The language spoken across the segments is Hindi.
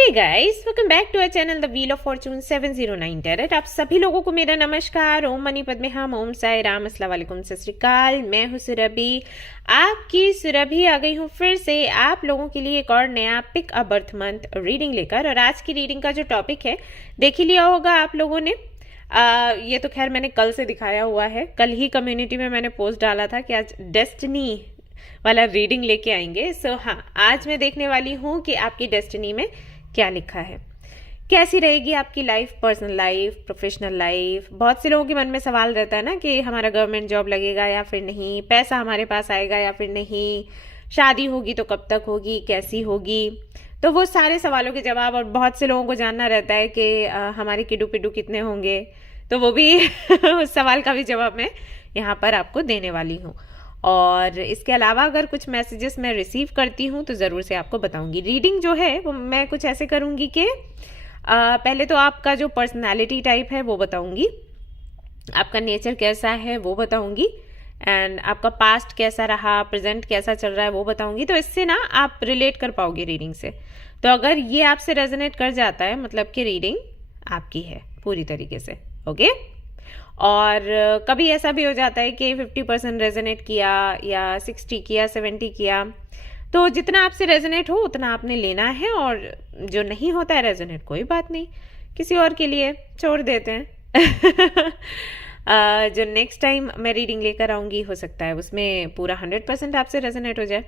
Hey guys, welcome back to our channel the wheel of fortune 709 tarot. आप सभी लोगों को मेरा नमस्कार। ओम मनी पद्मे हम, ओम साई राम, अस्सलाम वालेकुम, सत श्री अकाल। मैं हूँ सुरभि, आपकी सुरभि आ गई हूँ फिर से आप लोगों के लिए एक और नया pick a birth month reading लेकर। और आज की रीडिंग का जो टॉपिक है देख ही लिया होगा आप लोगों ने। ये तो खैर मैंने कल से दिखाया हुआ है, कल ही कम्युनिटी में मैंने पोस्ट डाला था कि आज डेस्टिनी वाला रीडिंग लेके आएंगे। सो हाँ, आज मैं देखने वाली हूँ कि आपकी डेस्टिनी में क्या लिखा है, कैसी रहेगी आपकी life, personal life, professional life. बहुत से लोगों के मन में सवाल रहता है ना कि हमारा गवर्नमेंट जॉब लगेगा या फिर नहीं, पैसा हमारे पास आएगा या फिर नहीं, शादी होगी तो कब तक होगी, कैसी होगी। तो वो सारे सवालों के जवाब, और बहुत से लोगों को जानना रहता है कि हमारे किडू पिडू कितने होंगे, तो वो भी उस सवाल का भी जवाब मैं यहाँ पर आपको देने वाली हूँ। और इसके अलावा अगर कुछ मैसेजेस मैं रिसीव करती हूँ तो ज़रूर से आपको बताऊंगी। रीडिंग जो है वो मैं कुछ ऐसे करूँगी कि पहले तो आपका जो पर्सनालिटी टाइप है वो बताऊंगी, आपका नेचर कैसा है वो बताऊंगी, एंड आपका पास्ट कैसा रहा, प्रेजेंट कैसा चल रहा है वो बताऊंगी। तो इससे ना आप रिलेट कर पाओगे रीडिंग से। तो अगर ये आपसे रेजोनेट कर जाता है मतलब कि रीडिंग आपकी है पूरी तरीके से। ओके। और कभी ऐसा भी हो जाता है कि 50% रेजोनेट किया या 60 किया, 70 किया, तो जितना आपसे रेजोनेट हो उतना आपने लेना है, और जो नहीं होता है रेजोनेट कोई बात नहीं, किसी और के लिए छोड़ देते हैं। जो नेक्स्ट टाइम मैं रीडिंग लेकर आऊँगी हो सकता है उसमें पूरा 100% आपसे रेजोनेट हो जाए।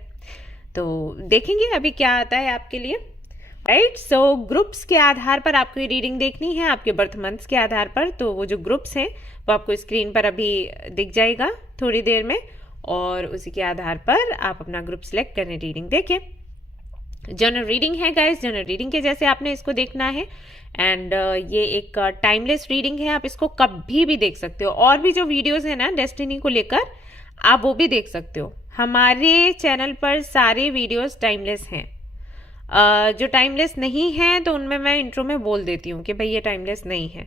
तो देखेंगे अभी क्या आता है आपके लिए। राइट, सो ग्रुप्स के आधार पर आपको ये रीडिंग देखनी है, आपके बर्थ मंथ्स के आधार पर। तो वो जो ग्रुप्स हैं वो आपको स्क्रीन पर अभी दिख जाएगा थोड़ी देर में, और उसी के आधार पर आप अपना ग्रुप सिलेक्ट करने रीडिंग देखें। जनरल रीडिंग है गाइस, जनरल रीडिंग के जैसे आपने इसको देखना है। एंड ये एक टाइमलेस रीडिंग है, आप इसको कभी भी देख सकते हो। और भी जो वीडियोस है ना डेस्टिनी को लेकर, आप वो भी देख सकते हो। हमारे चैनल पर सारे वीडियोस टाइमलेस हैं। जो टाइमलेस नहीं है तो उनमें मैं इंट्रो में बोल देती हूँ कि भाई ये टाइमलेस नहीं है।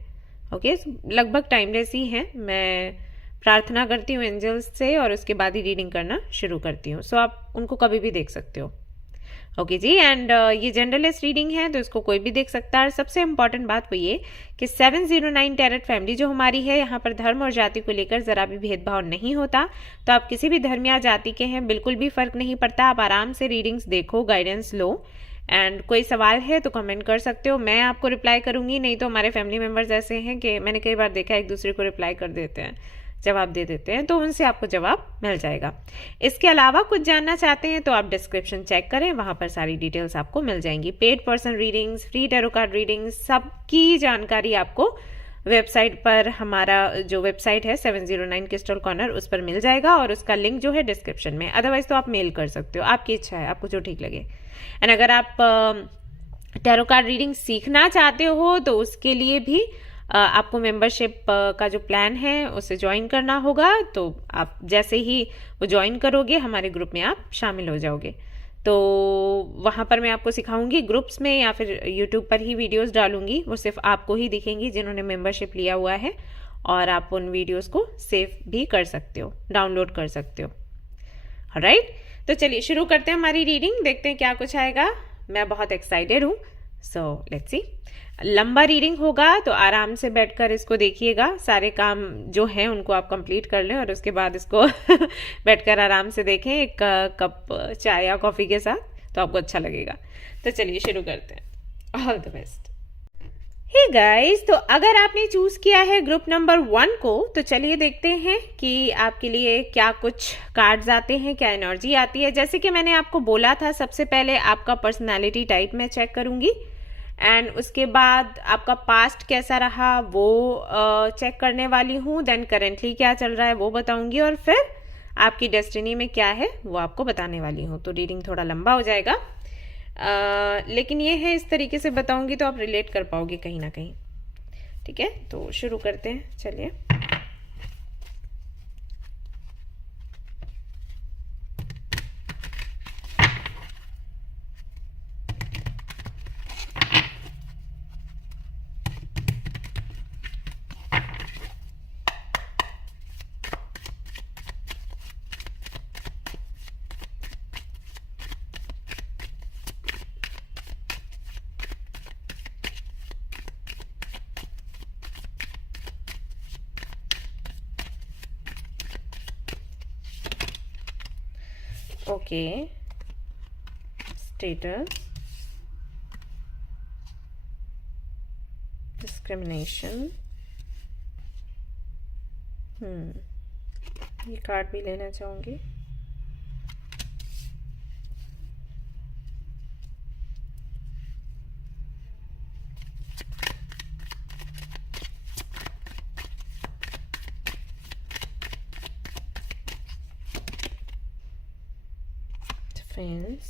ओके, लगभग टाइमलेस ही है। मैं प्रार्थना करती हूँ एंजल्स से और उसके बाद ही रीडिंग करना शुरू करती हूँ। सो आप उनको कभी भी देख सकते हो। Okay ji. एंड ये जनरलेस रीडिंग है तो इसको कोई भी देख सकता है। और सबसे इम्पॉर्टेंट बात वो ये कि 709 टैरेट फैमिली जो हमारी है, यहाँ पर धर्म और जाति को लेकर ज़रा भी भेदभाव नहीं होता। तो आप किसी भी धर्म या जाति के हैं, बिल्कुल भी फर्क नहीं पड़ता। आप आराम से रीडिंग्स देखो, गाइडेंस लो, एंड कोई सवाल है तो कमेंट कर सकते हो, मैं आपको रिप्लाई करूंगी। नहीं तो हमारे फैमिली मेम्बर्स ऐसे हैं कि मैंने कई बार देखा एक दूसरे को रिप्लाई कर देते हैं, जवाब दे देते हैं, तो उनसे आपको जवाब मिल जाएगा। इसके अलावा कुछ जानना चाहते हैं तो आप डिस्क्रिप्शन चेक करें, वहां पर सारी डिटेल्स आपको मिल जाएंगी। Paid person readings, free tarot card readings, सबकी जानकारी आपको वेबसाइट पर, हमारा जो वेबसाइट है 709 क्रिस्टल कॉर्नर, उस पर मिल जाएगा, और उसका लिंक जो है डिस्क्रिप्शन में। अदरवाइज तो आप मेल कर सकते हो, आपकी इच्छा है, आपको जो ठीक लगे। एंड अगर आप टैरो कार्ड रीडिंग सीखना चाहते हो तो उसके लिए भी आपको मेंबरशिप का जो प्लान है उसे ज्वाइन करना होगा। तो आप जैसे ही वो ज्वाइन करोगे हमारे ग्रुप में आप शामिल हो जाओगे। तो वहाँ पर मैं आपको सिखाऊंगी ग्रुप्स में, या फिर यूट्यूब पर ही वीडियोस डालूंगी, वो सिर्फ आपको ही दिखेंगी जिन्होंने मेंबरशिप लिया हुआ है। और आप उन वीडियोस को सेव भी कर सकते हो, डाउनलोड कर सकते हो। राइट, तो चलिए शुरू करते हैं हमारी रीडिंग, देखते हैं क्या कुछ आएगा। मैं बहुत एक्साइटेड हूँ। So let's see. लंबा रीडिंग होगा तो आराम से बैठकर इसको देखिएगा, सारे काम जो हैं उनको आप कंप्लीट कर लें, और उसके बाद इसको बैठकर आराम से देखें एक कप चाय या कॉफ़ी के साथ, तो आपको अच्छा लगेगा। तो चलिए शुरू करते हैं। All the best. Hey guys, तो अगर आपने चूज किया है ग्रुप नंबर 1 को, तो चलिए देखते हैं कि आपके लिए क्या कुछ कार्ड्स आते हैं, क्या एनर्जी आती है। जैसे कि मैंने आपको बोला था, सबसे पहले आपका पर्सनालिटी टाइप मैं चेक करूंगी, एंड उसके बाद आपका पास्ट कैसा रहा वो चेक करने वाली हूँ। देन करेंटली क्या चल रहा है वो बताऊंगी, और फिर आपकी डेस्टिनी में क्या है वो आपको बताने वाली हूँ। तो रीडिंग थोड़ा लंबा हो जाएगा, लेकिन ये है इस तरीके से बताऊंगी तो आप रिलेट कर पाओगे कहीं ना कहीं। ठीक है, तो शुरू करते हैं। चलिए। Okay, status, discrimination. ये कार्ड भी लेना चाहूँगी। Friends,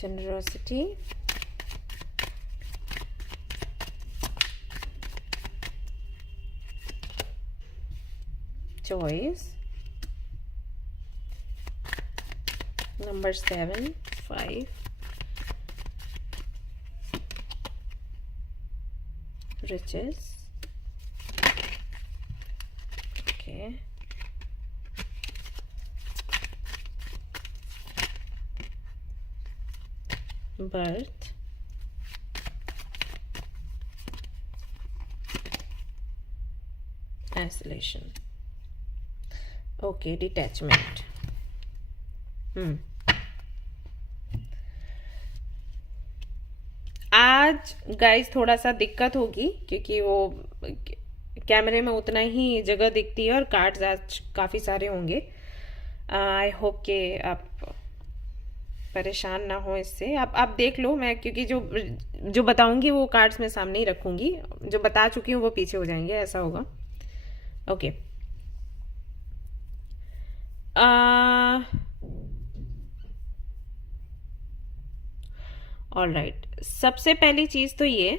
generosity, choice, number 7, 5, riches, okay, birth, isolation, okay, detachment। आज गाइस थोड़ा सा दिक्कत होगी क्योंकि वो कैमरे में उतना ही जगह दिखती है और कार्ड्स आज काफ़ी सारे होंगे। आई होप कि आप परेशान ना हो इससे। आप देख लो, मैं क्योंकि जो बताऊंगी वो कार्ड्स में सामने ही रखूंगी, जो बता चुकी हूँ वो पीछे हो जाएंगे, ऐसा होगा। Okay, alright. सबसे पहली चीज़ तो ये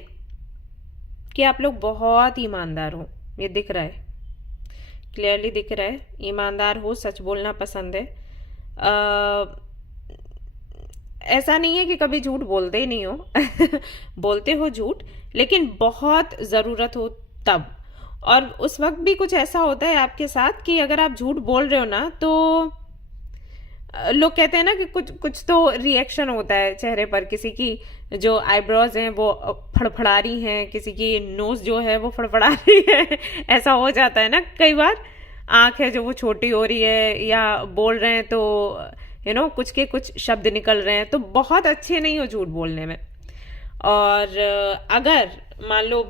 कि आप लोग बहुत ईमानदार हो, ये दिख रहा है, क्लियरली दिख रहा है। ईमानदार हो, सच बोलना पसंद है। ऐसा नहीं है कि कभी झूठ बोलते ही नहीं हो बोलते हो झूठ, लेकिन बहुत ज़रूरत हो तब। और उस वक्त भी कुछ ऐसा होता है आपके साथ कि अगर आप झूठ बोल रहे हो ना, तो लोग कहते हैं ना कि कुछ तो रिएक्शन होता है चेहरे पर। किसी की जो आईब्रोज हैं वो फड़फड़ा रही हैं, किसी की नोज जो है वो फड़फड़ा रही है ऐसा हो जाता है ना कई बार। आंख है जो वो छोटी हो रही है, या बोल रहे हैं तो कुछ के कुछ शब्द निकल रहे हैं, तो बहुत अच्छे नहीं हो झूठ बोलने में। और अगर मान लो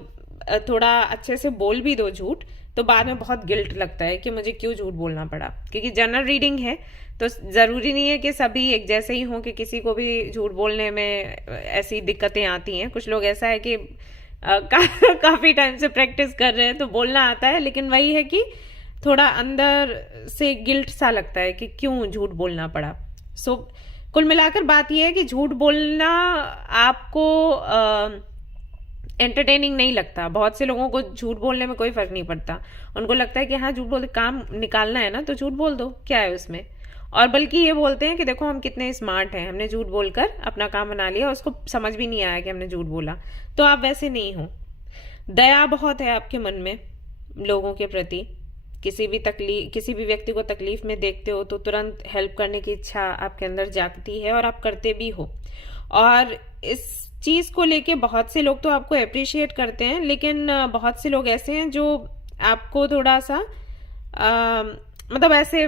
थोड़ा अच्छे से बोल भी दो झूठ, तो बाद में बहुत गिल्ट लगता है कि मुझे क्यों झूठ बोलना पड़ा। क्योंकि जनरल रीडिंग है तो ज़रूरी नहीं है कि सभी एक जैसे ही हों, कि किसी को भी झूठ बोलने में ऐसी दिक्कतें आती हैं। कुछ लोग ऐसा है कि काफ़ी टाइम से प्रैक्टिस कर रहे हैं तो बोलना आता है, लेकिन वही है कि थोड़ा अंदर से गिल्ट सा लगता है कि क्यों झूठ बोलना पड़ा। सो कुल मिलाकर बात यह है कि झूठ बोलना आपको एंटरटेनिंग नहीं लगता। बहुत से लोगों को झूठ बोलने में कोई फर्क नहीं पड़ता, उनको लगता है कि हाँ झूठ बोल, काम निकालना है ना तो झूठ बोल दो, क्या है उसमें। और बल्कि ये बोलते हैं कि देखो हम कितने स्मार्ट हैं, हमने झूठ बोलकर अपना काम बना लिया, उसको समझ भी नहीं आया कि हमने झूठ बोला। तो आप वैसे नहीं हो। दया बहुत है आपके मन में लोगों के प्रति। किसी भी व्यक्ति को तकलीफ में देखते हो तो तुरंत हेल्प करने की इच्छा आपके अंदर जागती है, और आप करते भी हो। और इस चीज़ को लेके बहुत से लोग तो आपको अप्रिशिएट करते हैं, लेकिन बहुत से लोग ऐसे हैं जो आपको थोड़ा सा मतलब ऐसे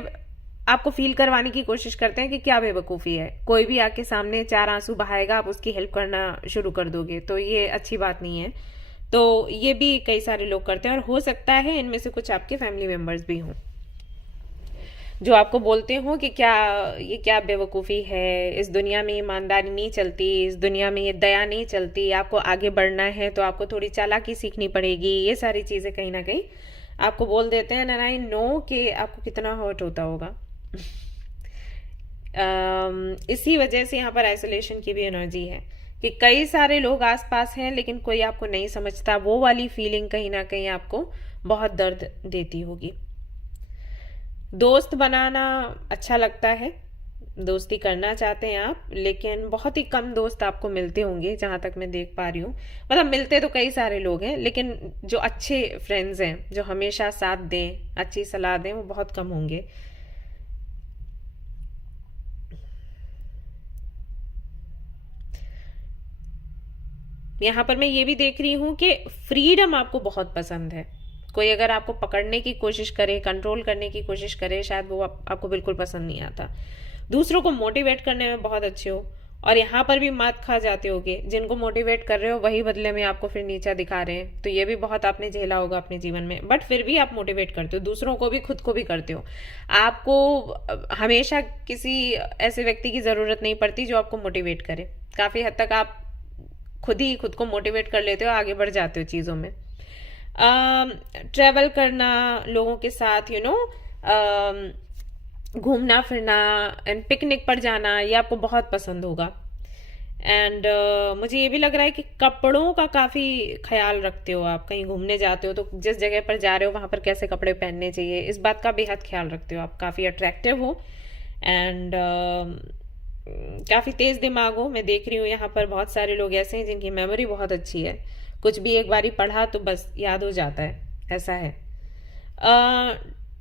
आपको फील करवाने की कोशिश करते हैं कि क्या बेवकूफ़ी है। कोई भी आके सामने 4 आंसू बहाएगा, आप उसकी हेल्प करना शुरू कर दोगे, तो ये अच्छी बात नहीं है। तो ये भी कई सारे लोग करते हैं, और हो सकता है इनमें से कुछ आपके फैमिली मेंबर्स भी हों जो आपको बोलते हो कि ये क्या बेवकूफ़ी है, इस दुनिया में ईमानदारी नहीं चलती, इस दुनिया में ये दया नहीं चलती, आपको आगे बढ़ना है तो आपको थोड़ी चालाकी सीखनी पड़ेगी। ये सारी चीज़ें कहीं ना कहीं आपको बोल देते हैं। एंड आई नो कि आपको कितना हर्ट होता होगा इसी वजह से यहाँ पर आइसोलेशन की भी एनर्जी है कि कई सारे लोग आसपास हैं लेकिन कोई आपको नहीं समझता। वो वाली फीलिंग कहीं ना कहीं आपको बहुत दर्द देती होगी। दोस्त बनाना अच्छा लगता है, दोस्ती करना चाहते हैं आप, लेकिन बहुत ही कम दोस्त आपको मिलते होंगे जहां तक मैं देख पा रही हूँ। मतलब मिलते तो कई सारे लोग हैं, लेकिन जो अच्छे फ्रेंड्स हैं जो हमेशा साथ दें, अच्छी सलाह दें, वो बहुत कम होंगे। यहाँ पर मैं ये भी देख रही हूँ कि फ्रीडम आपको बहुत पसंद है। कोई अगर आपको पकड़ने की कोशिश करे, कंट्रोल करने की कोशिश करे, शायद वो आपको बिल्कुल पसंद नहीं आता। दूसरों को मोटिवेट करने में बहुत अच्छे हो, और यहाँ पर भी मात खा जाते होगे। जिनको मोटिवेट कर रहे हो वही बदले में आपको फिर नीचा दिखा रहे हैं, तो ये भी बहुत आपने झेला होगा अपने जीवन में। बट फिर भी आप मोटिवेट करते हो, दूसरों को भी खुद को भी करते हो। आपको हमेशा किसी ऐसे व्यक्ति की ज़रूरत नहीं पड़ती जो आपको मोटिवेट करे। काफ़ी हद तक आप खुद ही खुद को मोटिवेट कर लेते हो, आगे बढ़ जाते हो चीज़ों में। ट्रैवल करना लोगों के साथ, घूमना फिरना एंड पिकनिक पर जाना, ये आपको बहुत पसंद होगा। एंड मुझे ये भी लग रहा है कि कपड़ों का काफ़ी ख्याल रखते हो आप। कहीं घूमने जाते हो तो जिस जगह पर जा रहे हो वहाँ पर कैसे कपड़े पहनने चाहिए, इस बात का बेहद ख्याल रखते हो आप। काफ़ी अट्रैक्टिव हो एंड काफ़ी तेज़ दिमाग हो। मैं देख रही हूँ यहाँ पर बहुत सारे लोग ऐसे हैं जिनकी मेमोरी बहुत अच्छी है। कुछ भी एक बारी पढ़ा तो बस याद हो जाता है, ऐसा है।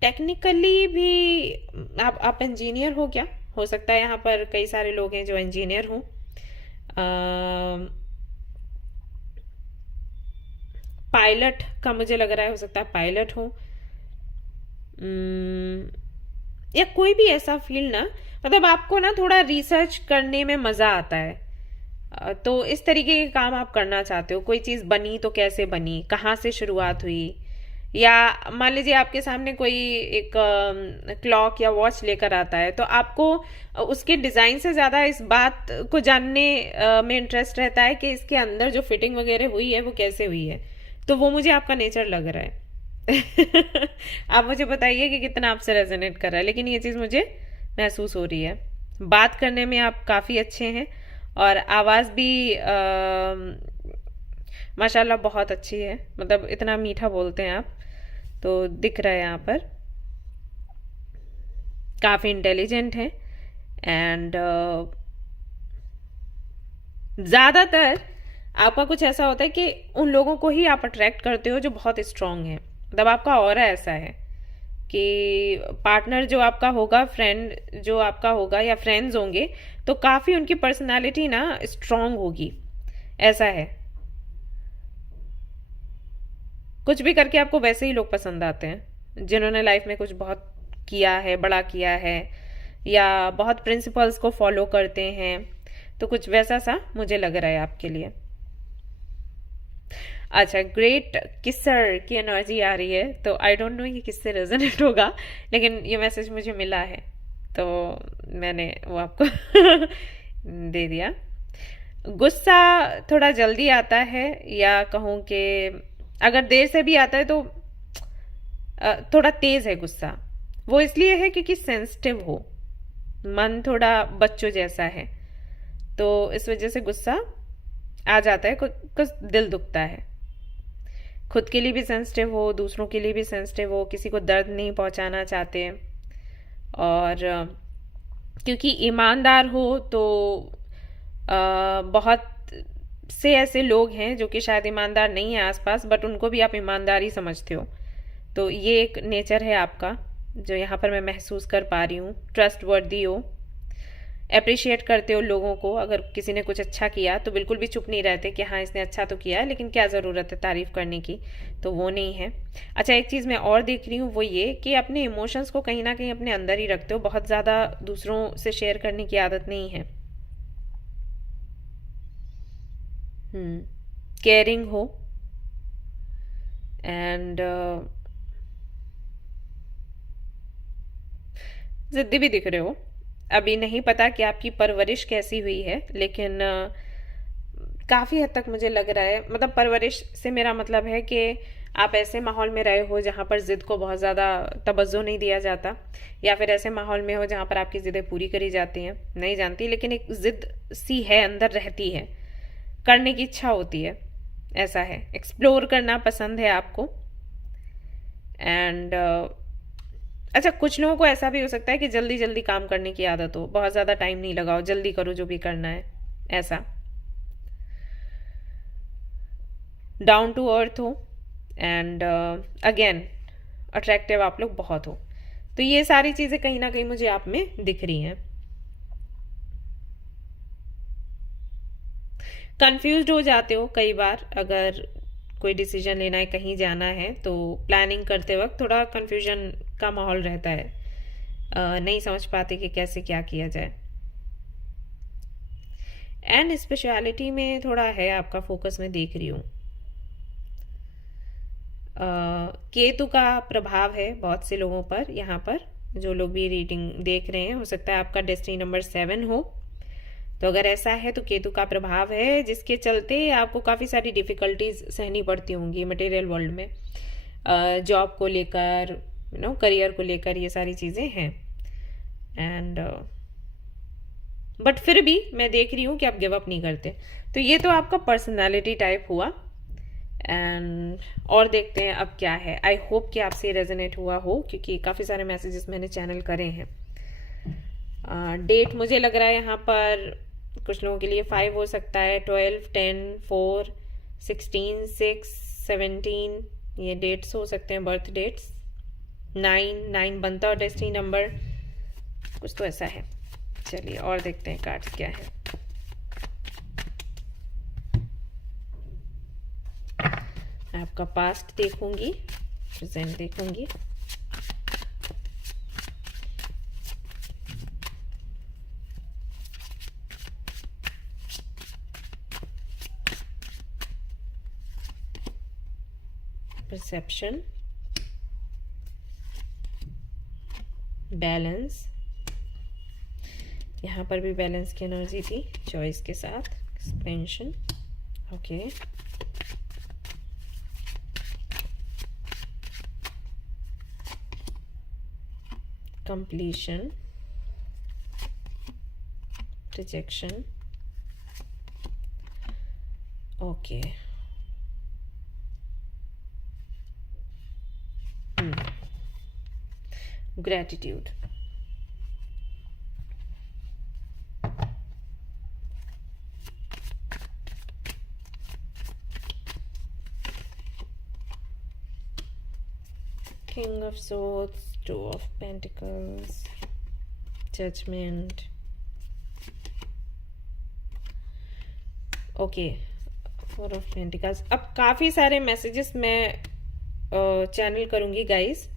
टेक्निकली भी आप इंजीनियर हो क्या? हो सकता है यहाँ पर कई सारे लोग हैं जो इंजीनियर हों। पायलट का मुझे लग रहा है, हो सकता है पायलट हो, या कोई भी ऐसा फील्ड ना, मतलब आपको ना थोड़ा रिसर्च करने में मज़ा आता है। तो इस तरीके के काम आप करना चाहते हो। कोई चीज़ बनी तो कैसे बनी, कहाँ से शुरुआत हुई, या मान लीजिए आपके सामने कोई एक क्लॉक या वॉच लेकर आता है, तो आपको उसके डिज़ाइन से ज़्यादा इस बात को जानने में इंटरेस्ट रहता है कि इसके अंदर जो फिटिंग वगैरह हुई है वो कैसे हुई है। तो वो मुझे आपका नेचर लग रहा है। आप मुझे बताइए कि कितना आपसे रेजोनेट कर रहा है, लेकिन ये चीज़ मुझे महसूस हो रही है। बात करने में आप काफ़ी अच्छे हैं, और आवाज़ भी माशाल्लाह बहुत अच्छी है। मतलब इतना मीठा बोलते हैं आप, तो दिख रहा है यहाँ पर। काफ़ी इंटेलिजेंट है एंड ज़्यादातर आपका कुछ ऐसा होता है कि उन लोगों को ही आप अट्रैक्ट करते हो जो बहुत स्ट्रांग है। मतलब आपका ऑरा ऐसा है कि पार्टनर जो आपका होगा, फ्रेंड जो आपका होगा या फ्रेंड्स होंगे, तो काफ़ी उनकी पर्सनालिटी ना स्ट्रांग होगी, ऐसा है। कुछ भी करके आपको वैसे ही लोग पसंद आते हैं जिन्होंने लाइफ में कुछ बहुत किया है, बड़ा किया है, या बहुत प्रिंसिपल्स को फॉलो करते हैं। तो कुछ वैसा सा मुझे लग रहा है आपके लिए। अच्छा, ग्रेट किसर की एनर्जी आ रही है, तो आई डोंट नो ये किससे रेजोनेट होगा, लेकिन ये मैसेज मुझे मिला है तो मैंने वो आपको दे दिया। गुस्सा थोड़ा जल्दी आता है, या कहूँ कि अगर देर से भी आता है तो थोड़ा तेज है गुस्सा। वो इसलिए है क्योंकि सेंसिटिव हो, मन थोड़ा बच्चों जैसा है, तो इस वजह से गुस्सा आ जाता है, कुछ दिल दुखता है। खुद के लिए भी सेंसिटिव हो, दूसरों के लिए भी सेंसिटिव हो, किसी को दर्द नहीं पहुंचाना चाहते, और क्योंकि ईमानदार हो तो बहुत से ऐसे लोग हैं जो कि शायद ईमानदार नहीं है आसपास, बट उनको भी आप ईमानदारी समझते हो। तो ये एक नेचर है आपका जो यहाँ पर मैं महसूस कर पा रही हूँ। ट्रस्ट वर्दी हो, अप्रिशिएट करते हो लोगों को। अगर किसी ने कुछ अच्छा किया तो बिल्कुल भी चुप नहीं रहते कि हाँ इसने अच्छा तो किया है, लेकिन क्या ज़रूरत है तारीफ़ करने की, तो वो नहीं है। अच्छा, एक चीज़ मैं और देख रही हूँ, वो ये कि अपने इमोशंस को कहीं ना कहीं अपने अंदर ही रखते हो, बहुत ज़्यादा दूसरों से शेयर करने की आदत नहीं है। केयरिंग हो एंड ज़िद्दी भी दिख रहे हो। अभी नहीं पता कि आपकी परवरिश कैसी हुई है, लेकिन काफ़ी हद तक मुझे लग रहा है, मतलब परवरिश से मेरा मतलब है कि आप ऐसे माहौल में रहे हो जहाँ पर ज़िद को बहुत ज़्यादा तवज्जो नहीं दिया जाता, या फिर ऐसे माहौल में हो जहाँ पर आपकी ज़िद्दें पूरी करी जाती हैं। नहीं जानती, लेकिन एक ज़िद सी है, अंदर रहती है, करने की इच्छा होती है, ऐसा है। एक्सप्लोर करना पसंद है आपको। एंड अच्छा, कुछ लोगों को ऐसा भी हो सकता है कि जल्दी जल्दी काम करने की आदत हो, बहुत ज़्यादा टाइम नहीं लगाओ, जल्दी करो जो भी करना है, ऐसा। डाउन टू अर्थ हो एंड अगेन अट्रैक्टिव आप लोग बहुत हो। तो ये सारी चीज़ें कहीं ना कहीं मुझे आप में दिख रही हैं। कंफ्यूज्ड हो जाते हो कई बार। अगर कोई डिसीजन लेना है, कहीं जाना है, तो प्लानिंग करते वक्त थोड़ा कंफ्यूजन का माहौल रहता है, नहीं समझ पाते कि कैसे क्या किया जाए। एंड स्पेशलिटी में थोड़ा है आपका फोकस, मैं देख रही हूँ। केतु का प्रभाव है बहुत से लोगों पर। यहाँ पर जो लोग भी रीडिंग देख रहे हैं, हो सकता है आपका डेस्टिनी नंबर 7 हो। तो अगर ऐसा है तो केतु का प्रभाव है, जिसके चलते आपको काफ़ी सारी डिफिकल्टीज सहनी पड़ती होंगी मटेरियल वर्ल्ड में, जॉब को लेकर, करियर को लेकर, ये सारी चीज़ें हैं। एंड बट फिर भी मैं देख रही हूँ कि आप गिव अप नहीं करते। तो ये तो आपका पर्सनालिटी टाइप हुआ। एंड और देखते हैं अब क्या है। आई होप कि आपसे रेजोनेट हुआ हो, क्योंकि काफ़ी सारे मैसेजेस मैंने चैनल करे हैं। डेट मुझे लग रहा है यहाँ पर कुछ लोगों के लिए 5 हो सकता है, 12, 10, 4, 16, 6, 17, ये डेट्स हो सकते हैं, बर्थ डेट्स। 9 बनता और डेस्टिनी नंबर कुछ तो ऐसा है। चलिए और देखते हैं कार्ड्स क्या है। आपका पास्ट देखूंगी, प्रेजेंट देखूंगी। परसेप्शन, बैलेंस, यहाँ पर भी बैलेंस की एनर्जी थी चॉइस के साथ। Expansion, okay. Completion, rejection, okay. Gratitude, King of Swords, 2 of Pentacles, Judgment, okay, 4 of Pentacles। अब काफ़ी सारे मैसेजेस मैं चैनल करूँगी गाइस,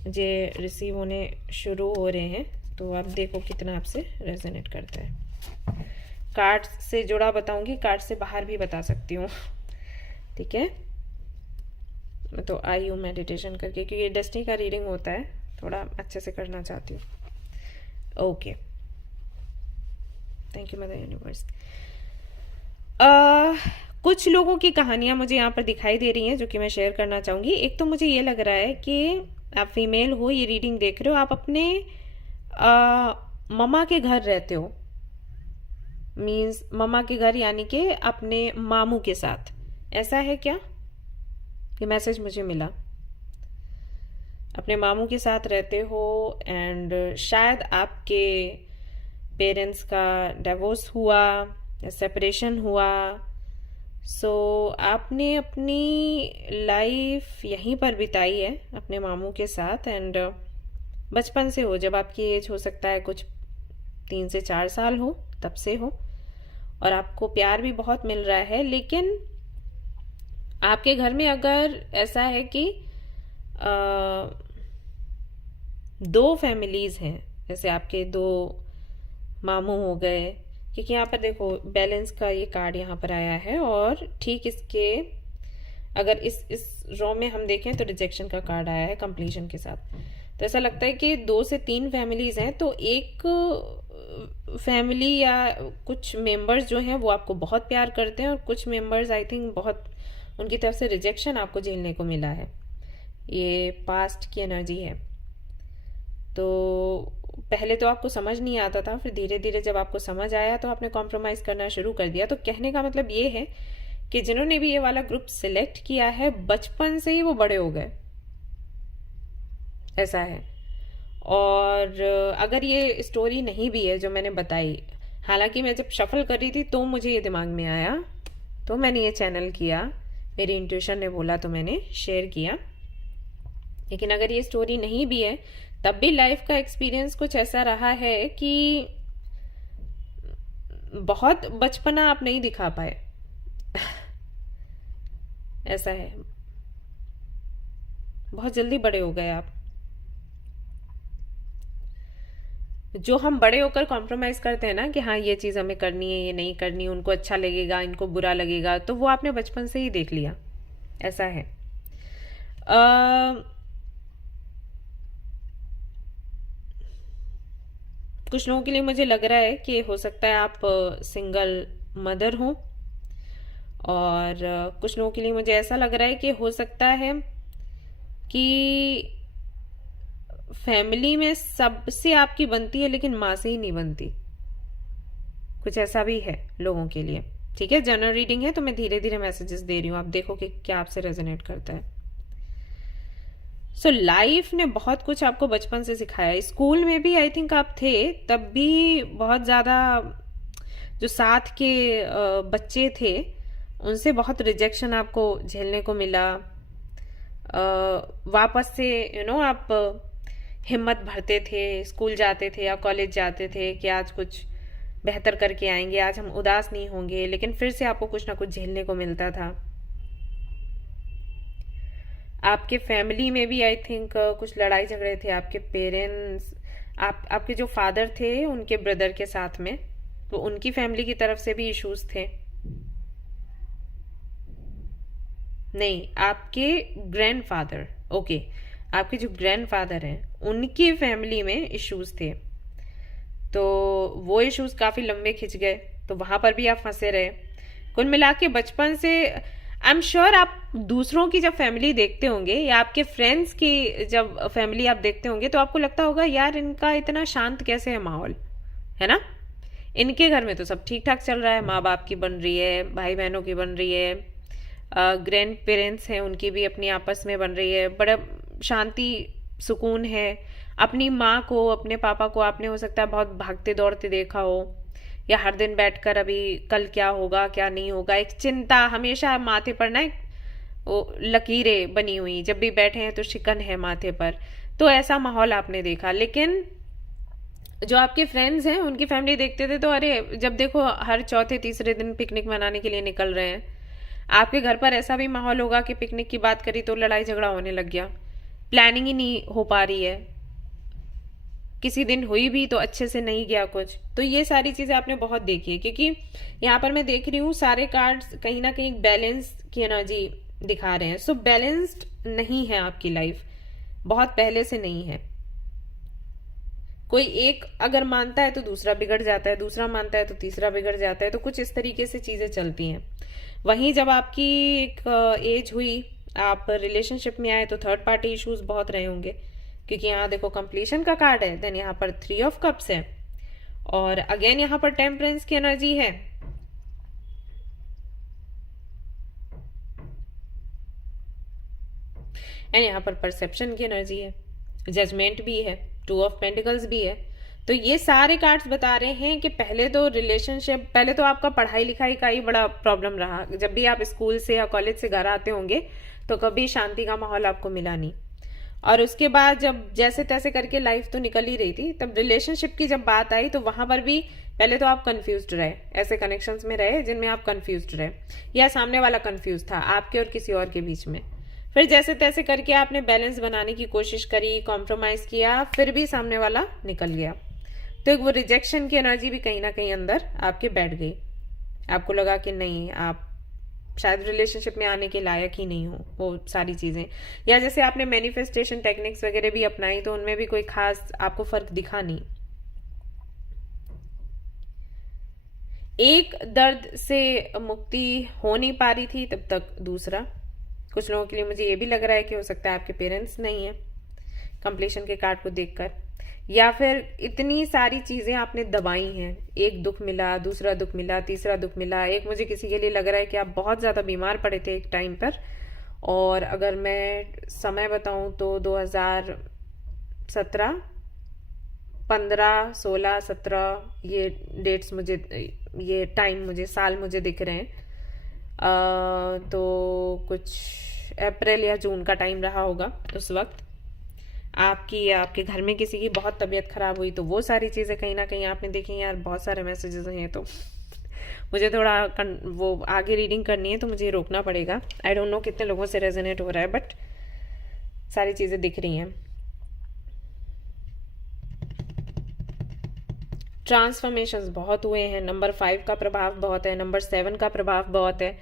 मुझे रिसीव होने शुरू हो रहे हैं, तो आप देखो कितना आपसे रेजोनेट करता है। कार्ड से जुड़ा बताऊंगी, कार्ड से बाहर भी बता सकती हूँ, ठीक है। मैं तो आई हूँ मेडिटेशन करके, क्योंकि डेस्टिनी का रीडिंग होता है, थोड़ा अच्छे से करना चाहती हूँ। Okay, thank you mother universe. कुछ लोगों की कहानियाँ मुझे यहाँ पर दिखाई दे रही हैं, जो कि मैं शेयर करना चाहूँगी। एक तो मुझे ये लग रहा है कि आप फीमेल हो, ये रीडिंग देख रहे हो, आप अपने ममा के घर रहते हो। मीन्स ममा के घर यानी कि अपने मामू के साथ, ऐसा है क्या? ये मैसेज मुझे मिला। अपने मामू के साथ रहते हो एंड शायद आपके पेरेंट्स का डिवोर्स हुआ या सेपरेशन हुआ। सो आपने अपनी लाइफ यहीं पर बिताई है अपने मामू के साथ। एंड बचपन से हो, जब आपकी एज हो सकता है कुछ 3 से 4 साल हो, तब से हो, और आपको प्यार भी बहुत मिल रहा है। लेकिन आपके घर में अगर ऐसा है कि 2 फैमिलीज हैं, जैसे आपके 2 मामू हो गए, क्योंकि यहाँ पर देखो बैलेंस का ये कार्ड यहाँ पर आया है, और ठीक इसके अगर इस रो में हम देखें तो रिजेक्शन का कार्ड आया है कंप्लीशन के साथ। तो ऐसा लगता है कि 2 से 3 फैमिलीज हैं, तो एक फैमिली या कुछ मेंबर्स जो हैं वो आपको बहुत प्यार करते हैं, और कुछ मेंबर्स आई थिंक बहुत उनकी तरफ से रिजेक्शन आपको झेलने को मिला है। ये पास्ट की एनर्जी है। तो पहले तो आपको समझ नहीं आता था, फिर धीरे धीरे जब आपको समझ आया तो आपने कॉम्प्रोमाइज़ करना शुरू कर दिया। तो कहने का मतलब ये है कि जिन्होंने भी ये वाला ग्रुप सिलेक्ट किया है, बचपन से ही वो बड़े हो गए, ऐसा है। और अगर ये स्टोरी नहीं भी है जो मैंने बताई, हालांकि मैं जब शफल कर रही थी तो मुझे ये दिमाग में आया, तो मैंने ये चैनल किया, मेरी इंट्यूशन ने बोला तो मैंने शेयर किया। लेकिन अगर ये स्टोरी नहीं भी है, तब भी लाइफ का एक्सपीरियंस कुछ ऐसा रहा है कि बहुत बचपना आप नहीं दिखा पाए, ऐसा है, बहुत जल्दी बड़े हो गए आप। जो हम बड़े होकर कॉम्प्रोमाइज करते हैं ना कि हाँ ये चीज़ हमें करनी है, ये नहीं करनी, उनको अच्छा लगेगा, इनको बुरा लगेगा, तो वो आपने बचपन से ही देख लिया। ऐसा है। कुछ लोगों के लिए मुझे लग रहा है कि हो सकता है आप सिंगल मदर हो, और कुछ लोगों के लिए मुझे ऐसा लग रहा है कि हो सकता है कि फैमिली में सबसे आपकी बनती है लेकिन माँ से ही नहीं बनती। कुछ ऐसा भी है लोगों के लिए। ठीक है, जनरल रीडिंग है तो मैं धीरे धीरे मैसेजेस दे रही हूँ, आप देखो कि क्या आपसे रेजोनेट करता है। सो लाइफ ने बहुत कुछ आपको बचपन से सिखाया। स्कूल में भी आई थिंक आप थे, तब भी बहुत ज़्यादा जो साथ के बच्चे थे उनसे बहुत रिजेक्शन आपको झेलने को मिला। वापस से आप हिम्मत भरते थे, स्कूल जाते थे या कॉलेज जाते थे कि आज कुछ बेहतर करके आएंगे, आज हम उदास नहीं होंगे, लेकिन फिर से आपको कुछ ना कुछ झेलने को मिलता था। आपके फैमिली में भी आई थिंक कुछ लड़ाई झगड़े थे। आपके पेरेंट्स, आपके जो फादर थे उनके ब्रदर के साथ में, तो उनकी फैमिली की तरफ से भी इश्यूज थे। नहीं, आपके ग्रैंडफादर, ओके, आपके जो ग्रैंडफादर हैं उनकी फैमिली में इश्यूज थे, तो वो इश्यूज काफ़ी लंबे खिंच गए, तो वहाँ पर भी आप फंसे रहे। कुल मिला के बचपन से आई एम श्योर आप दूसरों की जब फैमिली देखते होंगे या आपके फ्रेंड्स की जब फैमिली आप देखते होंगे तो आपको लगता होगा यार इनका इतना शांत कैसे है माहौल, है ना। इनके घर में तो सब ठीक ठाक चल रहा है, माँ बाप की बन रही है, भाई बहनों की बन रही है, ग्रैंड पेरेंट्स हैं उनकी भी अपनी आपस में बन रही है, बड़ा शांति सुकून है। अपनी माँ को, अपने पापा को आपने हो सकता है बहुत भागते दौड़ते देखा हो, या हर दिन बैठकर अभी कल क्या होगा क्या नहीं होगा, एक चिंता हमेशा माथे पर ना, वो लकीरें बनी हुई, जब भी बैठे हैं तो शिकन है माथे पर, तो ऐसा माहौल आपने देखा। लेकिन जो आपके फ्रेंड्स हैं उनकी फैमिली देखते थे तो अरे जब देखो हर चौथे तीसरे दिन पिकनिक मनाने के लिए निकल रहे हैं। आपके घर पर ऐसा भी माहौल होगा कि पिकनिक की बात करी तो लड़ाई झगड़ा होने लग गया, प्लानिंग ही नहीं हो पा रही है, किसी दिन हुई भी तो अच्छे से नहीं गया कुछ। तो ये सारी चीजें आपने बहुत देखी है, क्योंकि यहाँ पर मैं देख रही हूँ सारे कार्ड्स कहीं ना कहीं बैलेंस की एनर्जी दिखा रहे हैं। सो बैलेंस्ड नहीं है आपकी लाइफ, बहुत पहले से नहीं है। कोई एक अगर मानता है तो दूसरा बिगड़ जाता है, दूसरा मानता है तो तीसरा बिगड़ जाता है, तो कुछ इस तरीके से चीजें चलती हैं। वहीं जब आपकी एक एज हुई, आप रिलेशनशिप में आए, तो थर्ड पार्टी इश्यूज बहुत रहे होंगे, क्योंकि यहाँ देखो कंप्लीशन का कार्ड है, देन यहाँ पर 3 ऑफ कप्स है, और अगेन यहाँ पर टेम्परेंस की एनर्जी है। एंड यहाँ पर परसेप्शन की एनर्जी है, जजमेंट भी है, 2 ऑफ पेंटिकल्स भी है। तो ये सारे कार्ड्स बता रहे हैं कि पहले तो रिलेशनशिप, पहले तो आपका पढ़ाई लिखाई का ही बड़ा प्रॉब्लम रहा। जब भी आप स्कूल से या कॉलेज से घर आते होंगे तो कभी शांति का माहौल आपको मिला नहीं, और उसके बाद जब जैसे तैसे करके लाइफ तो निकल ही रही थी, तब रिलेशनशिप की जब बात आई तो वहां पर भी पहले तो आप कंफ्यूज्ड रहे, ऐसे कनेक्शंस में रहे जिनमें आप कंफ्यूज्ड रहे, या सामने वाला कंफ्यूज था आपके और किसी और के बीच में। फिर जैसे तैसे करके आपने बैलेंस बनाने की कोशिश करी, कॉम्प्रोमाइज किया, फिर भी सामने वाला निकल गया। तो एक वो रिजेक्शन की एनर्जी भी कहीं ना कहीं अंदर आपके बैठ गई। आपको लगा कि नहीं, आप शायद रिलेशनशिप में आने के लायक ही नहीं हो, वो सारी चीजें। या जैसे आपने मैनिफेस्टेशन टेक्निक्स वगैरह भी अपनाई तो उनमें भी कोई खास आपको फर्क दिखा नहीं। एक दर्द से मुक्ति हो नहीं पा रही थी तब तक दूसरा। कुछ लोगों के लिए मुझे ये भी लग रहा है कि हो सकता है आपके पेरेंट्स नहीं है कंप्लीशन के कार्ड को देखकर, या फिर इतनी सारी चीजें आपने दबाई हैं, एक दुख मिला, दूसरा दुख मिला, तीसरा दुख मिला। एक मुझे किसी के लिए लग रहा है कि आप बहुत ज्यादा बीमार पड़े थे एक टाइम पर, और अगर मैं समय बताऊं तो 2017, 15, 16, 17 ये डेट्स मुझे, ये टाइम मुझे, साल मुझे दिख रहे हैं। तो कुछ अप्रैल या जून का टाइम रहा होगा उस वक्त। आपकी या आपके घर में किसी की बहुत तबीयत खराब हुई तो वो सारी चीजें कहीं ना कहीं आपने देखी। यार बहुत सारे मैसेजेस हैं, तो मुझे थोड़ा वो आगे रीडिंग करनी है तो मुझे रोकना पड़ेगा। आई डोंट नो कितने लोगों से रेजोनेट हो रहा है, बट सारी चीज़ें दिख रही हैं। ट्रांसफॉर्मेशंस बहुत हुए हैं। नंबर 5 का प्रभाव बहुत है, नंबर 7 का प्रभाव बहुत है,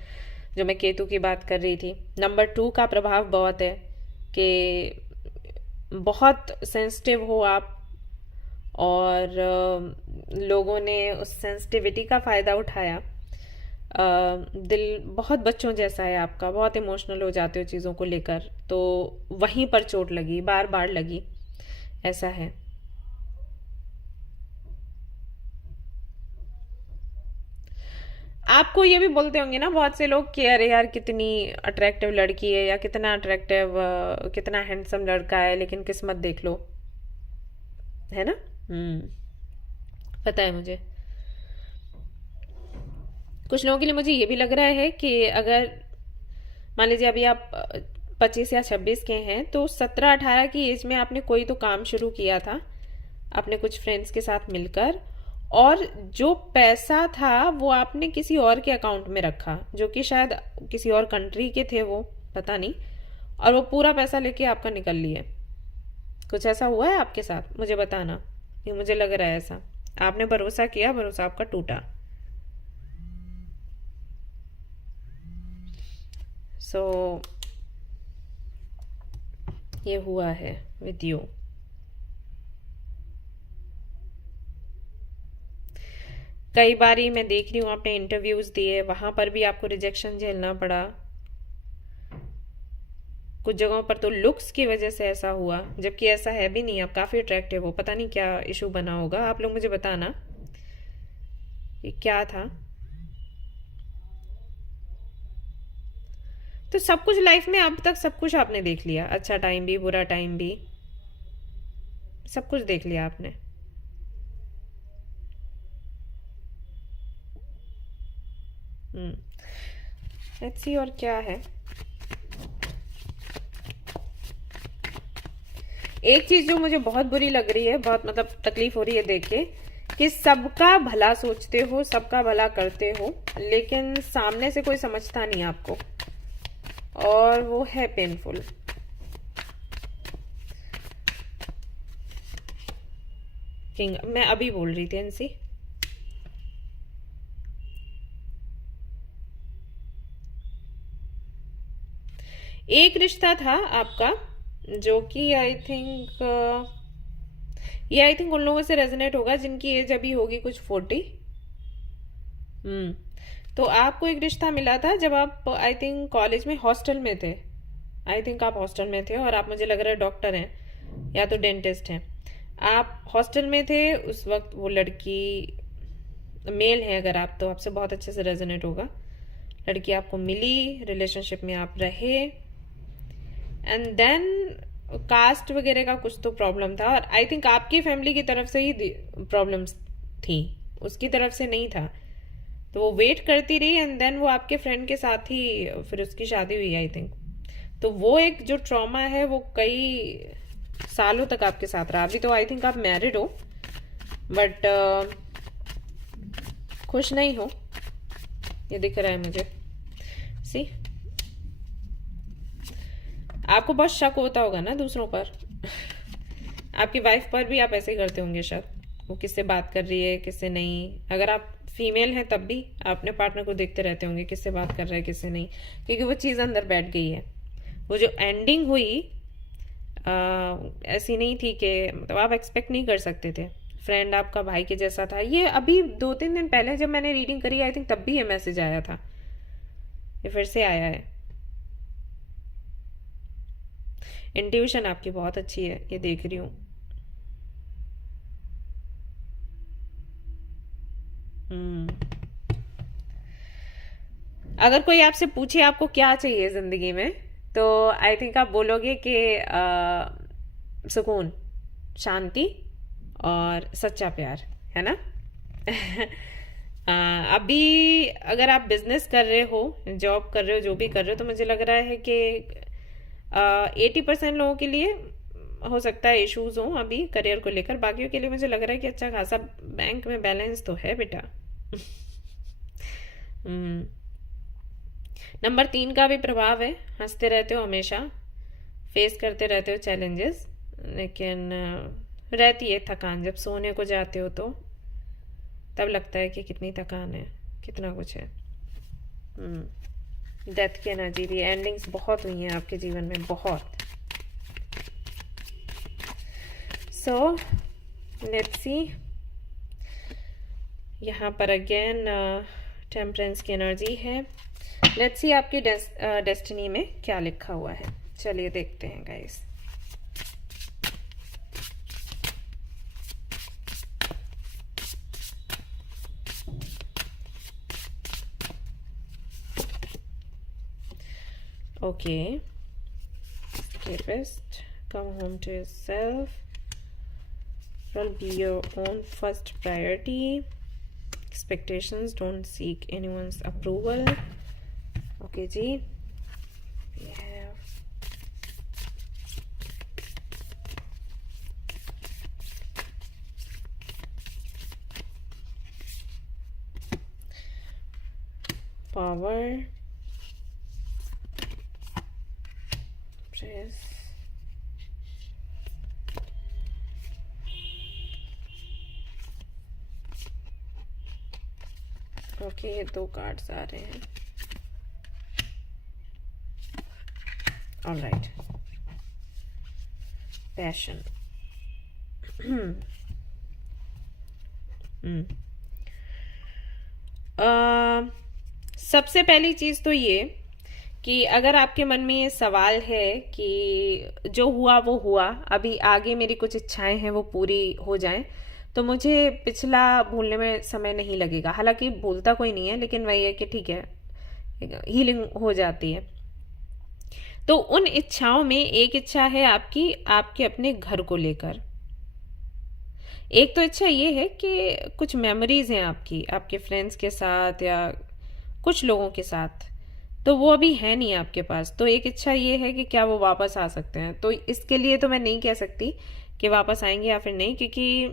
जो मैं केतु की बात कर रही थी। नंबर 2 का प्रभाव बहुत है कि बहुत सेंसिटिव हो आप, और लोगों ने उस सेंसिटिविटी का फ़ायदा उठाया। दिल बहुत बच्चों जैसा है आपका, बहुत इमोशनल हो जाते हो चीज़ों को लेकर, तो वहीं पर चोट लगी, बार बार लगी, ऐसा है। आपको ये भी बोलते होंगे ना बहुत से लोग कि अरे यार कितनी अट्रैक्टिव लड़की है, या कितना अट्रैक्टिव, कितना हैंडसम लड़का है, लेकिन किस्मत देख लो, है ना। पता है मुझे। कुछ लोगों के लिए मुझे ये भी लग रहा है कि अगर मान लीजिए अभी आप 25 या 26 के हैं, तो 17-18 की एज में आपने कोई तो काम शुरू किया था अपने कुछ फ्रेंड्स के साथ मिलकर, और जो पैसा था वो आपने किसी और के अकाउंट में रखा, जो कि शायद किसी और कंट्री के थे, वो पता नहीं, और वो पूरा पैसा लेके आपका निकल लिए। कुछ ऐसा हुआ है आपके साथ? मुझे बताना। ये मुझे लग रहा है ऐसा। आपने भरोसा किया, भरोसा आपका टूटा। सो ये हुआ है विद यू। कई बारी मैं देख रही हूँ आपने इंटरव्यूज दिए, वहां पर भी आपको रिजेक्शन झेलना पड़ा। कुछ जगहों पर तो लुक्स की वजह से ऐसा हुआ, जबकि ऐसा है भी नहीं, आप काफी अट्रैक्टिव हो। पता नहीं क्या इशू बना होगा, आप लोग मुझे बताना ये क्या था। तो सब कुछ लाइफ में अब तक सब कुछ आपने देख लिया, अच्छा टाइम भी, बुरा टाइम भी, सब कुछ देख लिया आपने। लेट्स सी और क्या है। एक चीज जो मुझे बहुत बुरी लग रही है, बहुत मतलब तकलीफ हो रही है देख के, कि सबका भला सोचते हो, सबका भला करते हो, लेकिन सामने से कोई समझता नहीं आपको, और वो है पेनफुल। किंग, मैं अभी बोल रही थी एनसी। एक रिश्ता था आपका जो कि आई थिंक उन लोगों से रेजोनेट होगा जिनकी एज अभी होगी कुछ 40। तो आपको एक रिश्ता मिला था जब आप आई थिंक कॉलेज में हॉस्टल में थे। आई थिंक आप हॉस्टल में थे, और आप मुझे लग रहा है डॉक्टर हैं या तो डेंटिस्ट हैं। आप हॉस्टल में थे उस वक्त। वो लड़की मेल है अगर आप, तो आपसे बहुत अच्छे से रेजोनेट होगा। लड़की आपको मिली, रिलेशनशिप में आप रहे, एंड देन कास्ट वगैरह का कुछ तो प्रॉब्लम था, और आई थिंक आपकी फैमिली की तरफ से ही प्रॉब्लम्स थी, उसकी तरफ से नहीं था। तो वो वेट करती रही, एंड देन वो आपके फ्रेंड के साथ ही फिर उसकी शादी हुई आई थिंक। तो वो एक जो ट्रॉमा है वो कई सालों तक आपके साथ रहा। अभी तो आई थिंक आप मैरिड हो, बट खुश नहीं हो, ये दिख रहा है मुझे। सी, आपको बहुत शक होता होगा ना दूसरों पर। आपकी वाइफ पर भी आप ऐसे ही करते होंगे शक, वो किससे बात कर रही है किससे नहीं। अगर आप फीमेल हैं तब भी आप अपने पार्टनर को देखते रहते होंगे किससे बात कर रहा है किससे नहीं, क्योंकि वो चीज़ अंदर बैठ गई है। वो जो एंडिंग हुई ऐसी नहीं थी कि मतलब आप एक्सपेक्ट नहीं कर सकते थे। फ्रेंड आपका भाई के जैसा था। ये अभी 2-3 दिन पहले जब मैंने रीडिंग करी आई थिंक तब भी ये मैसेज आया था, ये फिर से आया है। इंट्यूशन आपकी बहुत अच्छी है, ये देख रही हूँ। अगर कोई आपसे पूछे आपको क्या चाहिए जिंदगी में, तो आई थिंक आप बोलोगे कि सुकून, शांति और सच्चा प्यार, है ना। अभी अगर आप बिजनेस कर रहे हो, जॉब कर रहे हो, जो भी कर रहे हो, तो मुझे लग रहा है कि 80% लोगों के लिए हो सकता है इश्यूज हों अभी करियर को लेकर। बाकियों के लिए मुझे लग रहा है कि अच्छा खासा बैंक में बैलेंस तो है बेटा। नंबर 3 का भी प्रभाव है, हंसते रहते हो हमेशा, फेस करते रहते हो चैलेंजेस, लेकिन रहती है थकान। जब सोने को जाते हो तो तब लगता है कि कितनी थकान है, कितना कुछ है। डेथ की एनर्जी भी, एंडिंग्स बहुत हुई हैं आपके जीवन में, बहुत। सो लेट्स सी, यहाँ पर अगेन टेम्परेंस की एनर्जी है। लेट्स सी आपकी डेस्टिनी में क्या लिखा हुआ है। चलिए देखते हैं guys. Okay, escapist, come home to yourself, will be your own first priority, expectations, don't seek anyone's approval. Okay जी, we have power, press, okay ये 2 कार्ड्स आ रहे हैं। Alright, passion. सबसे पहली चीज तो ये कि अगर आपके मन में ये सवाल है कि जो हुआ वो हुआ, अभी आगे मेरी कुछ इच्छाएं हैं वो पूरी हो जाएं, तो मुझे पिछला भूलने में समय नहीं लगेगा। हालांकि भूलता कोई नहीं है, लेकिन वही है कि ठीक है, हीलिंग हो जाती है। तो उन इच्छाओं में एक इच्छा है आपकी, आपके अपने घर को लेकर। एक तो इच्छा ये है कि कुछ मेमोरीज हैं आपकी, आपके फ्रेंड्स के साथ या कुछ लोगों के साथ, तो वो अभी है नहीं आपके पास। तो एक इच्छा ये है कि क्या वो वापस आ सकते हैं। तो इसके लिए तो मैं नहीं कह सकती कि वापस आएंगे या फिर नहीं, क्योंकि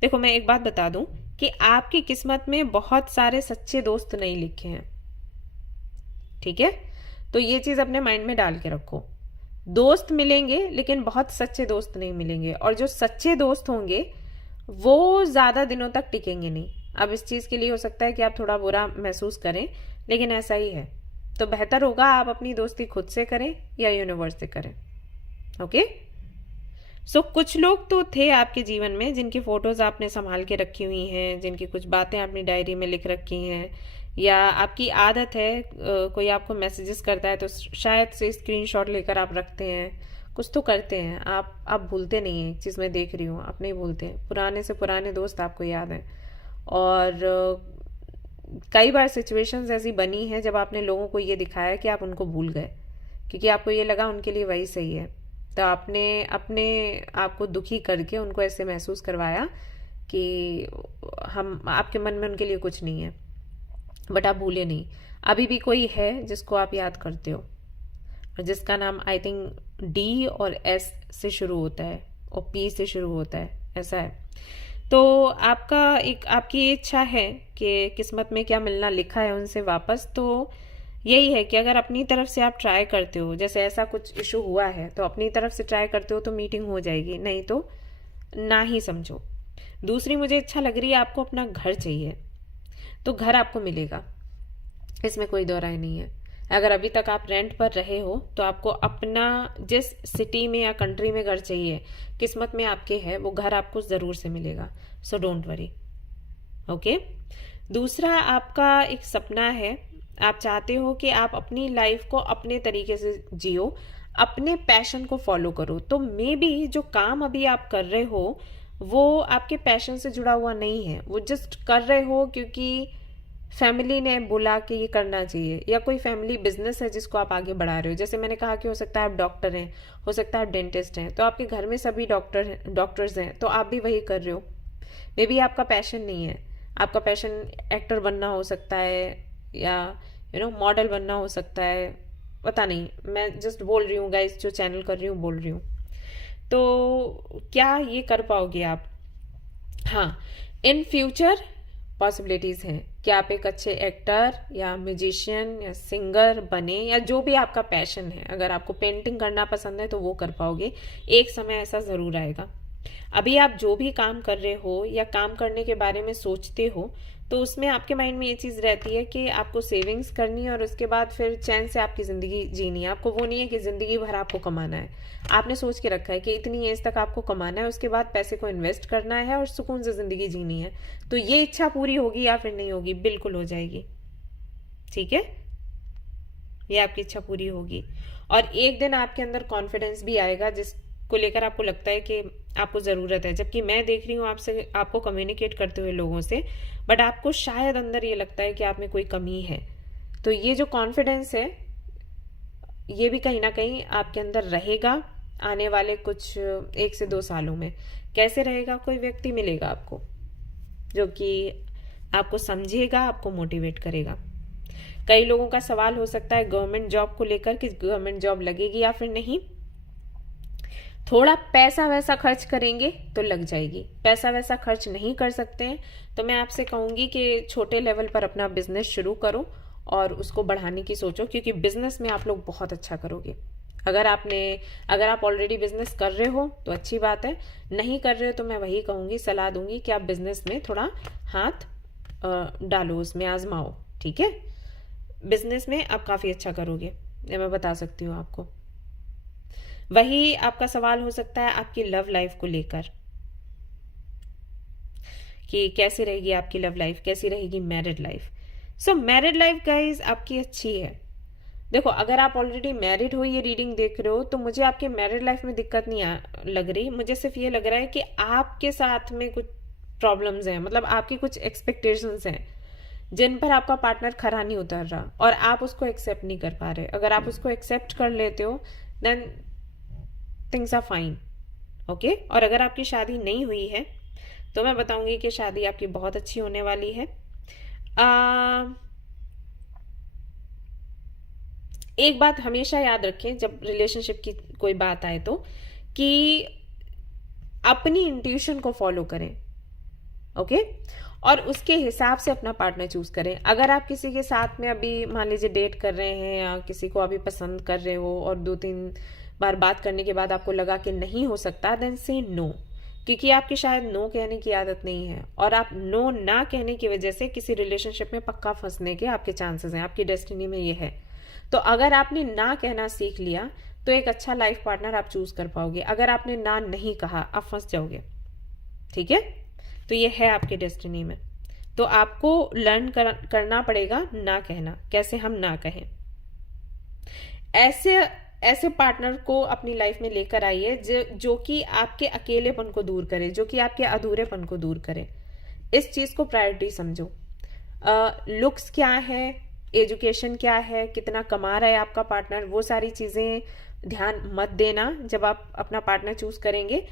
देखो मैं एक बात बता दूं कि आपकी किस्मत में बहुत सारे सच्चे दोस्त नहीं लिखे हैं, ठीक है। तो ये चीज अपने माइंड में डाल के रखो। दोस्त मिलेंगे लेकिन बहुत सच्चे दोस्त नहीं मिलेंगे, और जो सच्चे दोस्त होंगे वो ज्यादा दिनों तक टिकेंगे नहीं। अब इस चीज के लिए हो सकता है कि आप थोड़ा बुरा महसूस करें, लेकिन ऐसा ही है। तो बेहतर होगा आप अपनी दोस्ती खुद से करें या यूनिवर्स से करें। ओके, सो कुछ लोग तो थे आपके जीवन में जिनकी फोटोज आपने संभाल के रखी हुई हैं, जिनकी कुछ बातें आपने डायरी में लिख रखी हैं, या आपकी आदत है कोई आपको मैसेजेस करता है तो शायद से स्क्रीनशॉट लेकर आप रखते हैं, कुछ तो करते हैं आप भूलते नहीं हैं। एक चीज़ मैं देख रही हूँ, आप नहीं भूलते हैं। पुराने से पुराने दोस्त आपको याद हैं, और कई बार सिचुएशंस ऐसी बनी है जब आपने लोगों को ये दिखाया कि आप उनको भूल गए, क्योंकि आपको ये लगा उनके लिए वही सही है। तो आपने अपने आप को दुखी करके उनको ऐसे महसूस करवाया कि हम आपके मन में उनके लिए कुछ नहीं है, बट आप भूले नहीं। अभी भी कोई है जिसको आप याद करते हो, और जिसका नाम आई थिंक डी और एस से शुरू होता है और पी से शुरू होता है, ऐसा है। तो आपकी इच्छा है कि किस्मत में क्या मिलना लिखा है उनसे वापस, तो यही है कि अगर अपनी तरफ से आप ट्राई करते हो, जैसे ऐसा कुछ इशू हुआ है तो अपनी तरफ से ट्राई करते हो तो मीटिंग हो जाएगी, नहीं तो ना ही समझो। दूसरी मुझे इच्छा लग रही है, आपको अपना घर चाहिए, तो घर आपको मिलेगा, इसमें कोई दो राय नहीं है। अगर अभी तक आप रेंट पर रहे हो तो आपको अपना जिस सिटी में या कंट्री में घर चाहिए, किस्मत में आपके है, वो घर आपको जरूर से मिलेगा। So don't worry. ओके, दूसरा आपका एक सपना है, आप चाहते हो कि आप अपनी लाइफ को अपने तरीके से जियो, अपने पैशन को फॉलो करो। तो मे बी जो काम अभी आप कर रहे हो वो आपके पैशन से जुड़ा हुआ नहीं है, वो जस्ट कर रहे हो क्योंकि फैमिली ने बोला कि ये करना चाहिए, या कोई फैमिली बिजनेस है जिसको आप आगे बढ़ा रहे हो। जैसे मैंने कहा कि हो सकता है आप डॉक्टर हैं, हो सकता है आप डेंटिस्ट हैं, तो आपके घर में सभी डॉक्टर्स हैं, तो आप भी वही कर रहे हो। मे बी आपका पैशन नहीं है, आपका पैशन एक्टर बनना हो सकता है, या मॉडल बनना हो सकता है, पता नहीं। मैं जस्ट बोल रही हूँ गाइस, जो चैनल कर रही हूँ बोल रही हूँ। तो क्या ये कर पाओगे आप? हाँ, इन फ्यूचर पॉसिबिलिटीज हैं कि आप एक अच्छे एक्टर या म्यूजिशियन या सिंगर बने, या जो भी आपका पैशन है। अगर आपको पेंटिंग करना पसंद है तो वो कर पाओगे, एक समय ऐसा ज़रूर आएगा। अभी आप जो भी काम कर रहे हो या काम करने के बारे में सोचते हो, तो उसमें आपके माइंड में ये चीज़ रहती है कि आपको सेविंग्स करनी है और उसके बाद फिर चैन से आपकी ज़िंदगी जीनी है। आपको वो नहीं है कि ज़िंदगी भर आपको कमाना है। आपने सोच के रखा है कि इतनी एज तक आपको कमाना है, उसके बाद पैसे को इन्वेस्ट करना है और सुकून से ज़िंदगी जीनी है। तो ये इच्छा पूरी होगी या फिर नहीं होगी? बिल्कुल हो जाएगी। ठीक है, ये आपकी इच्छा पूरी होगी। और एक दिन आपके अंदर कॉन्फिडेंस भी आएगा जिसको लेकर आपको लगता है कि आपको ज़रूरत है। जबकि मैं देख रही हूँ आपको कम्युनिकेट करते हुए लोगों से, बट आपको शायद अंदर ये लगता है कि आप में कोई कमी है। तो ये जो कॉन्फिडेंस है, ये भी कहीं ना कहीं आपके अंदर रहेगा आने वाले कुछ 1 से 2 सालों में। कैसे रहेगा? कोई व्यक्ति मिलेगा आपको जो कि आपको समझेगा, आपको मोटिवेट करेगा। कई लोगों का सवाल हो सकता है गवर्नमेंट जॉब को लेकर कि गवर्नमेंट जॉब लगेगी या फिर नहीं। थोड़ा पैसा वैसा खर्च करेंगे तो लग जाएगी। पैसा वैसा खर्च नहीं कर सकते हैं तो मैं आपसे कहूंगी कि छोटे लेवल पर अपना बिजनेस शुरू करो और उसको बढ़ाने की सोचो, क्योंकि बिजनेस में आप लोग बहुत अच्छा करोगे। अगर आप ऑलरेडी बिजनेस कर रहे हो तो अच्छी बात है, नहीं कर रहे हो तो मैं वही कहूंगी, सलाह दूंगी कि आप बिजनेस में थोड़ा हाथ डालो, उसमें आजमाओ। ठीक है, बिजनेस में आप काफी अच्छा करोगे, ये मैं बता सकती हूँ आपको। वही आपका सवाल हो सकता है आपकी लव लाइफ को लेकर कि कैसी रहेगी आपकी लव लाइफ, कैसी रहेगी मैरिड लाइफ। सो मैरिड लाइफ गाइज आपकी अच्छी है। देखो, अगर आप ऑलरेडी मैरिड हो, ये रीडिंग देख रहे हो, तो मुझे आपके मैरिड लाइफ में दिक्कत नहीं लग रही। मुझे सिर्फ ये लग रहा है कि आपके साथ में कुछ प्रॉब्लम्स हैं, मतलब आपकी कुछ एक्सपेक्टेशंस हैं जिन पर आपका पार्टनर खरा नहीं उतर रहा और आप उसको एक्सेप्ट नहीं कर पा रहे। अगर आप उसको एक्सेप्ट कर लेते हो then things are fine. Okay, और अगर आपकी शादी नहीं हुई है तो मैं बताऊंगी कि शादी आपकी बहुत अच्छी होने वाली है। एक बात हमेशा याद रखें जब रिलेशनशिप की कोई बात आए तो, कि अपनी इंट्यूशन को फॉलो करें। ओके, और उसके हिसाब से अपना पार्टनर चूज करें। अगर आप किसी के साथ में अभी मान लीजिए डेट कर रहे हैं या किसी को अभी पसंद कर रहे हो और 2-3 बार बात करने के बाद आपको लगा कि नहीं हो सकता, देन से नो, क्योंकि आपकी शायद नो कहने की आदत नहीं है और आप नो ना कहने की वजह से किसी रिलेशनशिप में पक्का फंसने के आपके चांसेस हैं, आपकी डेस्टिनी में ये है। तो अगर आपने ना कहना सीख लिया तो एक अच्छा लाइफ पार्टनर आप चूज कर पाओगे। अगर आपने ना नहीं कहा, आप फंस जाओगे। ठीक है, तो ये है आपके डेस्टिनी में। तो आपको लर्न करना पड़ेगा ना कहना, कैसे हम ना कहें। ऐसे पार्टनर को अपनी लाइफ में लेकर आइए जो कि आपके अकेलेपन को दूर करे, जो कि आपके अधूरेपन को दूर करे। इस चीज को प्रायोरिटी समझो। लुक्स क्या है, एजुकेशन क्या है, कितना कमा रहा है आपका पार्टनर, वो सारी चीजें ध्यान मत देना जब आप अपना पार्टनर चूज करेंगे,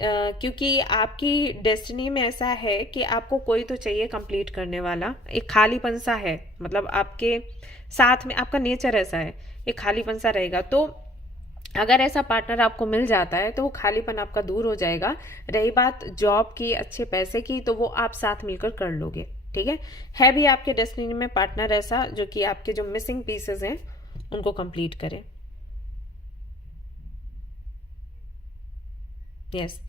क्योंकि आपकी डेस्टिनी में ऐसा है कि आपको कोई तो चाहिए कंप्लीट करने वाला। एक खालीपन सा है, मतलब आपके साथ में आपका नेचर ऐसा है, एक खालीपन सा रहेगा। तो अगर ऐसा पार्टनर आपको मिल जाता है तो वो खालीपन आपका दूर हो जाएगा। रही बात जॉब की, अच्छे पैसे की, तो वो आप साथ मिलकर कर लोगे। ठीक है भी आपके डेस्टिनी में पार्टनर ऐसा जो कि आपके जो मिसिंग पीसेस हैं उनको कंप्लीट करे। यस,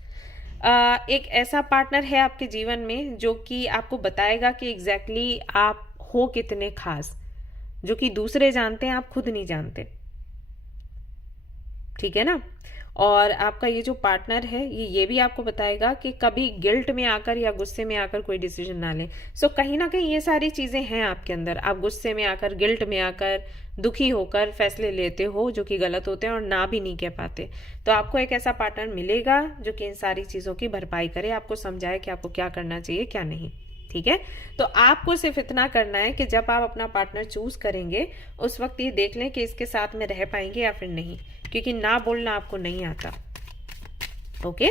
एक ऐसा पार्टनर है आपके जीवन में जो कि आपको बताएगा कि एग्जैक्टली आप हो कितने खास, जो कि दूसरे जानते हैं, आप खुद नहीं जानते। ठीक है ना। और आपका ये जो पार्टनर है ये भी आपको बताएगा कि कभी गिल्ट में आकर या गुस्से में आकर कोई डिसीजन ना ले। सो कहीं ना कहीं ये सारी चीजें हैं आपके अंदर। आप गुस्से में आकर, गिल्ट में आकर, दुखी होकर फैसले लेते हो जो कि गलत होते हैं और ना भी नहीं कह पाते। तो आपको एक ऐसा पार्टनर मिलेगा जो कि इन सारी चीजों की भरपाई करे, आपको समझाए कि आपको क्या करना चाहिए क्या नहीं। ठीक है, तो आपको सिर्फ इतना करना है कि जब आप अपना पार्टनर चूज करेंगे उस वक्त ये देख लें कि इसके साथ में रह पाएंगे या फिर नहीं, क्योंकि ना बोलना आपको नहीं आता। ओके,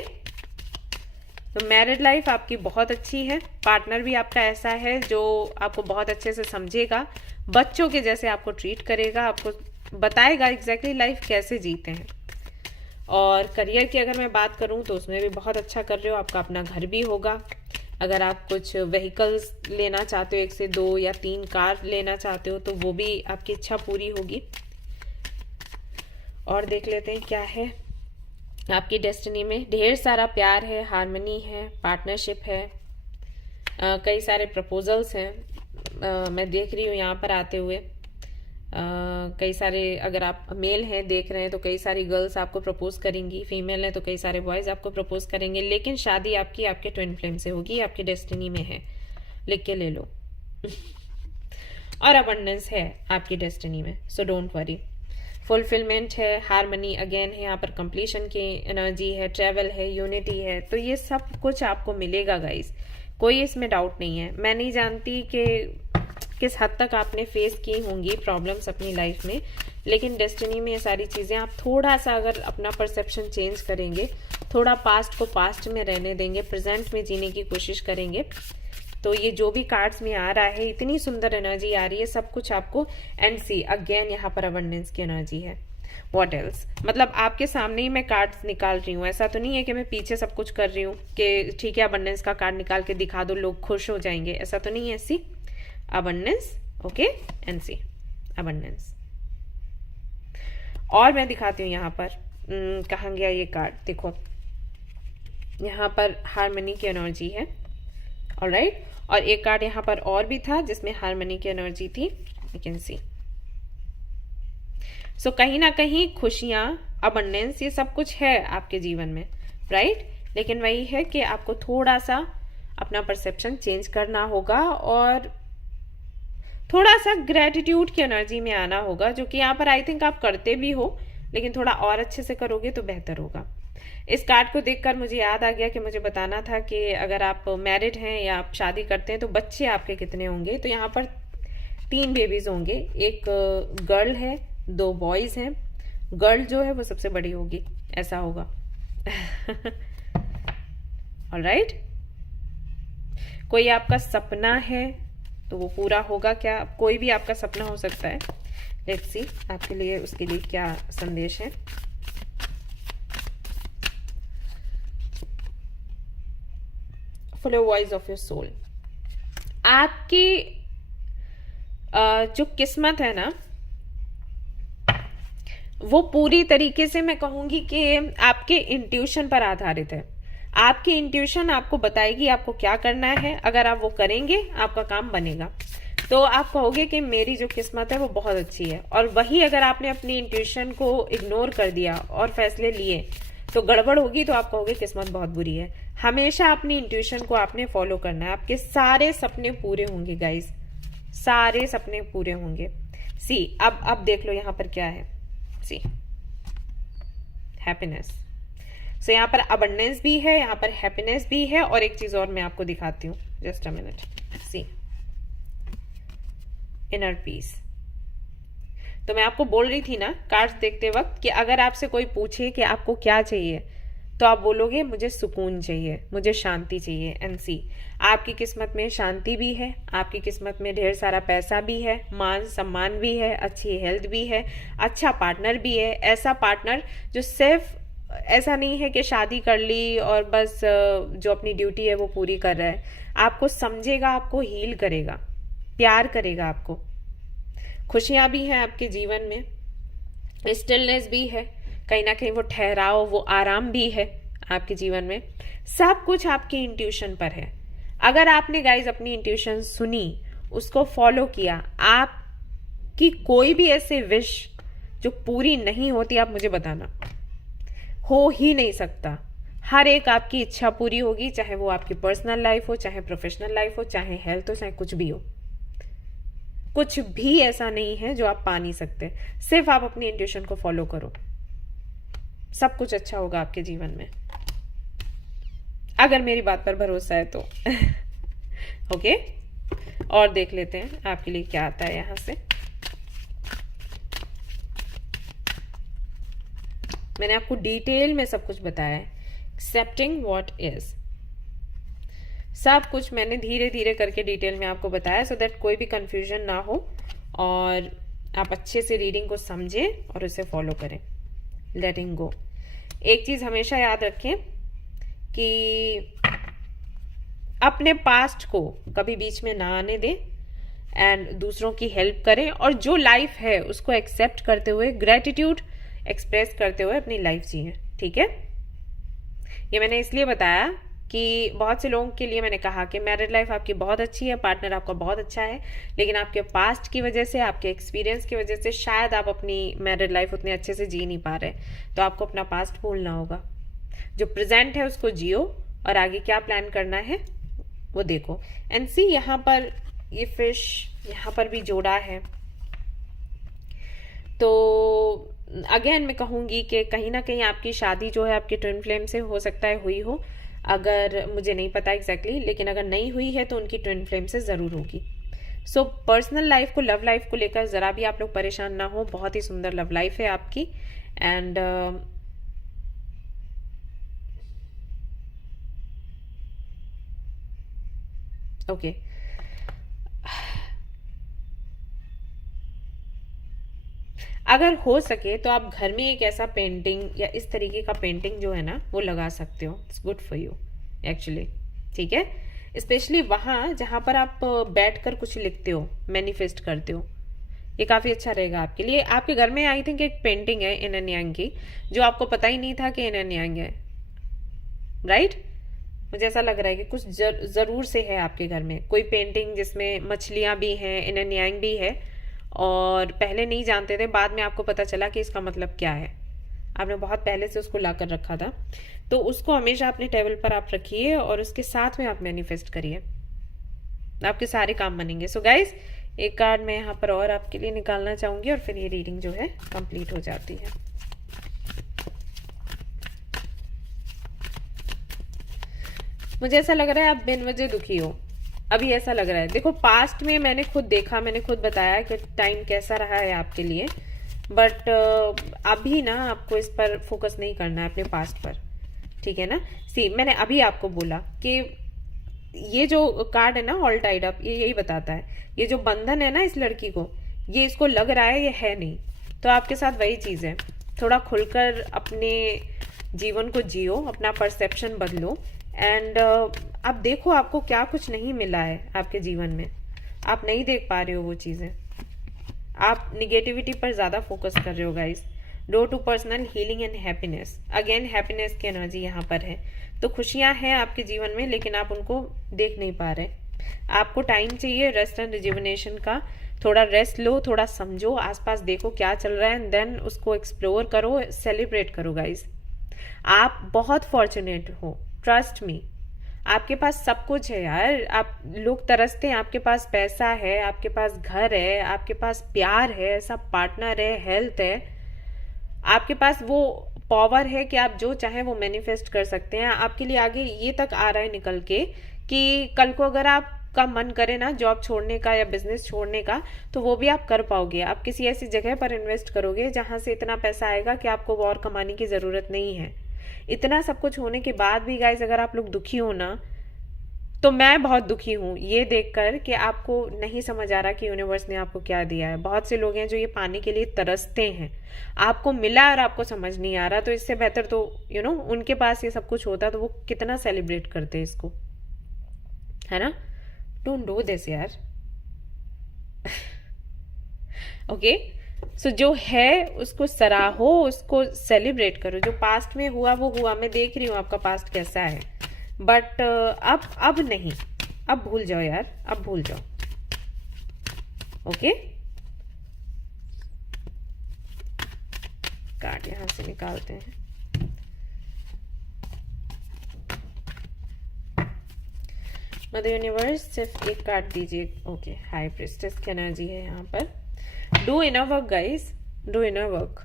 तो मैरिड लाइफ आपकी बहुत अच्छी है, पार्टनर भी आपका ऐसा है जो आपको बहुत अच्छे से समझेगा, बच्चों के जैसे आपको ट्रीट करेगा, आपको बताएगा एग्जैक्टली लाइफ कैसे जीते हैं। और करियर की अगर मैं बात करूं तो उसमें भी बहुत अच्छा कर रहे हो, आपका अपना घर भी होगा, अगर आप कुछ व्हीकल्स लेना चाहते हो, 1 से 2 या 3 कार लेना चाहते हो, तो वो भी आपकी इच्छा पूरी होगी। और देख लेते हैं क्या है आपकी डेस्टिनी में। ढेर सारा प्यार है, हार्मनी है, पार्टनरशिप है, कई सारे प्रपोजल्स हैं, मैं देख रही हूँ यहाँ पर आते हुए। कई सारे, अगर आप मेल हैं देख रहे हैं तो कई सारी गर्ल्स आपको प्रपोज करेंगी, फीमेल है तो कई सारे बॉयज आपको प्रपोज करेंगे, लेकिन शादी आपकी आपके ट्विन फ्लेम से होगी, आपकी डेस्टिनी में है, लिख के ले लो। और अबंडेंस है आपकी डेस्टिनी में, सो डोंट वरी। फुलफिलमेंट है, हार्मनी अगेन है, यहाँ पर कंप्लीशन की एनर्जी है, ट्रैवल है, यूनिटी है, तो ये सब कुछ आपको मिलेगा गाइस, कोई इसमें डाउट नहीं है। मैं नहीं जानती कि किस हद तक आपने फेस की होंगी प्रॉब्लम्स अपनी लाइफ में, लेकिन डेस्टिनी में ये सारी चीज़ें, आप थोड़ा सा अगर अपना परसेप्शन चेंज करेंगे, थोड़ा पास्ट को पास्ट में रहने देंगे, प्रेजेंट में जीने की कोशिश करेंगे, तो ये जो भी कार्ड्स में आ रहा है, इतनी सुंदर एनर्जी आ रही है, सब कुछ आपको। एंड सी अगेन यहाँ पर अबंडेंस की एनर्जी है। व्हाट एल्स, मतलब आपके सामने ही मैं कार्ड्स निकाल रही हूँ, ऐसा तो नहीं है कि मैं पीछे सब कुछ कर रही हूँ कि ठीक है अबंडेंस का कार्ड निकाल के दिखा दो लोग खुश हो जाएंगे, ऐसा तो नहीं है। See abundance, okay, and see abundance। और मैं दिखाती हूँ यहाँ पर कहाँ गया ये कार्ड, देखो यहाँ पर हार्मनी की एनर्जी है, ऑलराइट। और एक कार्ड यहाँ पर और भी था जिसमें हार्मनी की एनर्जी थी, यू कैन सी। सो कहीं ना कहीं खुशियाँ, abundance, ये सब कुछ है आपके जीवन में, राइट। लेकिन वही है कि आपको थोड़ा सा अपना परसेप्शन चेंज करना होगा और थोड़ा सा ग्रेटिट्यूड की एनर्जी में आना होगा, जो कि यहाँ पर आई थिंक आप करते भी हो, लेकिन थोड़ा और अच्छे से करोगे तो बेहतर होगा। इस कार्ड को देखकर मुझे याद आ गया कि मुझे बताना था कि अगर आप मैरिड हैं या आप शादी करते हैं तो बच्चे आपके कितने होंगे। तो यहाँ पर 3 बेबीज होंगे, एक गर्ल है, 2 बॉयज हैं। गर्ल जो है वो सबसे बड़ी होगी, ऐसा होगा। ऑलराइट, कोई आपका सपना है तो वो पूरा होगा क्या? कोई भी आपका सपना हो सकता है। लेट्स सी आपके लिए, उसके लिए क्या संदेश है। Follow voice of your soul. आपकी जो किस्मत है ना, वो पूरी तरीके से मैं कहूंगी कि आपके इंट्यूशन पर आधारित है। आपकी इंट्यूशन आपको बताएगी आपको क्या करना है, अगर आप वो करेंगे आपका काम बनेगा। तो आप कहोगे कि मेरी जो किस्मत है वो बहुत अच्छी है, और वही अगर आपने अपनी इंट्यूशन को इग्नोर कर दिया और फैसले लिए तो गड़बड़ होगी, तो आप कहोगे किस्मत बहुत बुरी है। हमेशा अपनी इंट्यूशन को आपने फॉलो करना है, आपके सारे सपने पूरे होंगे गाइज, सारे सपने पूरे होंगे। सी अब देख लो यहाँ पर क्या है। सी हैप्पीनेस। सो यहाँ पर अबंडेंस भी है, यहाँ पर हैप्पीनेस भी है, और एक चीज और मैं आपको दिखाती हूँ, just a minute. See inner peace. तो मैं आपको बोल रही थी ना कार्ड्स देखते वक्त कि अगर आपसे कोई पूछे कि आपको क्या चाहिए, तो आप बोलोगे मुझे सुकून चाहिए, मुझे शांति चाहिए। एंड सी आपकी किस्मत में शांति भी है, आपकी किस्मत में ढेर सारा पैसा भी है, मान सम्मान भी है, अच्छी हेल्थ भी है, अच्छा पार्टनर भी है। ऐसा पार्टनर जो सिर्फ ऐसा नहीं है कि शादी कर ली और बस जो अपनी ड्यूटी है वो पूरी कर रहा है, आपको समझेगा, आपको हील करेगा, प्यार करेगा आपको। खुशियां भी हैं आपके जीवन में, स्टिलनेस भी है, कहीं ना कहीं वो ठहराव, वो आराम भी है आपके जीवन में। सब कुछ आपकी इंट्यूशन पर है। अगर आपने गाइज अपनी इंट्यूशन सुनी, उसको फॉलो किया, आपकी कोई भी ऐसे विश जो पूरी नहीं होती, आप मुझे बताना, हो ही नहीं सकता। हर एक आपकी इच्छा पूरी होगी, चाहे वो आपकी पर्सनल लाइफ हो, चाहे प्रोफेशनल लाइफ हो, चाहे हेल्थ हो, चाहे कुछ भी हो। कुछ भी ऐसा नहीं है जो आप पा नहीं सकते। सिर्फ आप अपनी इंट्यूशन को फॉलो करो, सब कुछ अच्छा होगा आपके जीवन में, अगर मेरी बात पर भरोसा है तो। ओके, और देख लेते हैं आपके लिए क्या आता है यहां से। मैंने आपको डिटेल में सब कुछ बताया है, एक्सेप्टिंग व्हाट इज। सब कुछ मैंने धीरे धीरे करके डिटेल में आपको बताया, सो दैट कोई भी कंफ्यूजन ना हो और आप अच्छे से रीडिंग को समझें और उसे फॉलो करें। लेटिंग गो। एक चीज हमेशा याद रखें कि अपने पास्ट को कभी बीच में ना आने दें एंड दूसरों की हेल्प करें, और जो लाइफ है उसको एक्सेप्ट करते हुए, ग्रेटिट्यूड एक्सप्रेस करते हुए अपनी लाइफ जिए। ठीक है, ये मैंने इसलिए बताया कि बहुत से लोगों के लिए मैंने कहा कि मैरिड लाइफ आपकी बहुत अच्छी है, पार्टनर आपका बहुत अच्छा है, लेकिन आपके पास्ट की वजह से, आपके एक्सपीरियंस की वजह से शायद आप अपनी मैरिड लाइफ उतने अच्छे से जी नहीं पा रहे। तो आपको अपना पास्ट भूलना होगा, जो प्रेजेंट है उसको जियो, और आगे क्या प्लान करना है वो देखो। एंड सी, यहाँ पर ये फिश यहाँ पर भी जोड़ा है। तो अगेन मैं कहूँगी कि कहीं ना कहीं आपकी शादी जो है आपके ट्विन फ्लेम से हो सकता है हुई हो, अगर मुझे नहीं पता एग्जैक्टली, लेकिन अगर नहीं हुई है तो उनकी ट्विन फ्लेम से ज़रूर होगी। सो पर्सनल लाइफ को, लव लाइफ को लेकर ज़रा भी आप लोग परेशान ना हो, बहुत ही सुंदर लव लाइफ है आपकी। एंड ओके, अगर हो सके तो आप घर में एक ऐसा पेंटिंग या इस तरीके का पेंटिंग जो है ना वो लगा सकते हो। It's good for you actually. ठीक है, स्पेशली वहां जहां पर आप बैठ कर कुछ लिखते हो, मैनिफेस्ट करते हो, ये काफी अच्छा रहेगा आपके लिए। आपके घर में आई थिंक एक पेंटिंग है इन एंड यांग की, जो आपको पता ही नहीं था कि इन एंड यांग है, राइट? मुझे ऐसा लग रहा है कि कुछ जरूर से है आपके घर में कोई पेंटिंग जिसमें मछलियां भी हैं, इन एंड यांग भी है, और पहले नहीं जानते थे, बाद में आपको पता चला कि इसका मतलब क्या है। आपने बहुत पहले से उसको ला कर रखा था, तो उसको हमेशा अपने टेबल पर आप रखिए और उसके साथ में आप मैनिफेस्ट करिए, आपके सारे काम बनेंगे। सो गाइज, एक कार्ड मैं यहाँ पर और आपके लिए निकालना चाहूंगी और फिर ये रीडिंग जो है कंप्लीट हो जाती है। मुझे ऐसा लग रहा है आप बिन वजह दुखी हो, अभी ऐसा लग रहा है। देखो, पास्ट में मैंने खुद देखा, मैंने खुद बताया कि टाइम कैसा रहा है आपके लिए, बट अभी ना आपको इस पर फोकस नहीं करना है, अपने पास्ट पर। ठीक है ना? सी, मैंने अभी आपको बोला कि ये जो कार्ड है ना, ऑल टाइड अप, ये यही बताता है, ये जो बंधन है ना इस लड़की को, ये इसको लग रहा है ये है नहीं। तो आपके साथ वही चीज है, थोड़ा खुलकर अपने जीवन को जियो, अपना परसेप्शन बदलो, एंड आप देखो आपको क्या कुछ नहीं मिला है आपके जीवन में, आप नहीं देख पा रहे हो वो चीजें, आप निगेटिविटी पर ज्यादा फोकस कर रहे हो guys. Door to personal healing and happiness, again happiness की एनर्जी यहाँ पर है। तो खुशियां हैं आपके जीवन में, लेकिन आप उनको देख नहीं पा रहे। आपको टाइम चाहिए रेस्ट एंड रिजुविनेशन का, थोड़ा रेस्ट लो, थोड़ा समझो, आसपास देखो क्या चल रहा है, एंड देन उसको एक्सप्लोर करो, सेलिब्रेट करो गाइस। आप बहुत फॉर्चुनेट हो, ट्रस्ट मी, आपके पास सब कुछ है यार। आप लोग तरसते हैं, आपके पास पैसा है, आपके पास घर है, आपके पास प्यार है, ऐसा पार्टनर है, हेल्थ है, आपके पास वो पावर है कि आप जो चाहे वो मैनिफेस्ट कर सकते हैं। आपके लिए आगे ये तक आ रहा है निकल के कि कल को अगर आपका मन करे ना जॉब छोड़ने का या बिजनेस छोड़ने का, तो वो भी आप कर पाओगे। आप किसी ऐसी जगह पर इन्वेस्ट करोगे जहां से इतना पैसा आएगा कि आपको और कमाने की जरूरत नहीं है। इतना सब कुछ होने के बाद भी गाइस, अगर आप लोग दुखी हो ना, तो मैं बहुत दुखी हूँ ये देखकर कि आपको नहीं समझ आ रहा कि यूनिवर्स ने आपको क्या दिया है। बहुत से लोग हैं जो ये पाने के लिए तरसते हैं, आपको मिला और आपको समझ नहीं आ रहा। तो इससे बेहतर तो उनके पास ये सब कुछ होता तो वो कितना सेलिब्रेट करते इसको, है ना? डोंट डू दिस यार। ओके, सो जो है उसको सराहो, उसको सेलिब्रेट करो। जो पास्ट में हुआ वो हुआ, मैं देख रही हूँ आपका पास्ट कैसा है, बट अब नहीं, अब भूल जाओ यार, अब भूल जाओ। ओके, कार्ड यहां से निकालते हैं। मदर यूनिवर्स सिर्फ एक कार्ड दीजिए। ओके, हाई प्रिस्टेस की एनर्जी है यहाँ पर। Do inner work guys, do inner work.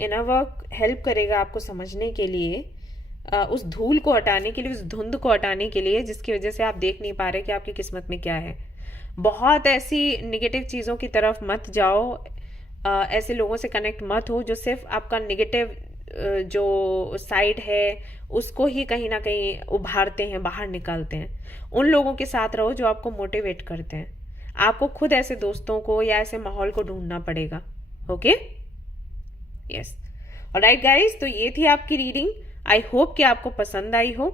Inner work help करेगा आपको समझने के लिए, उस धूल को हटाने के लिए, उस धुंध को हटाने के लिए जिसकी वजह से आप देख नहीं पा रहे कि आपकी किस्मत में क्या है। बहुत ऐसी निगेटिव चीज़ों की तरफ मत जाओ, ऐसे लोगों से कनेक्ट मत हो जो सिर्फ आपका निगेटिव जो साइड है उसको ही कहीं ना कहीं उभारते हैं, बाहर निकालते हैं। उन लोगों के साथ रहो जो आपको मोटिवेट करते हैं। आपको खुद ऐसे दोस्तों को या ऐसे माहौल को ढूंढना पड़ेगा। ओके, यस, ऑलराइट गाइस, तो ये थी आपकी रीडिंग। आई होप कि आपको पसंद आई हो।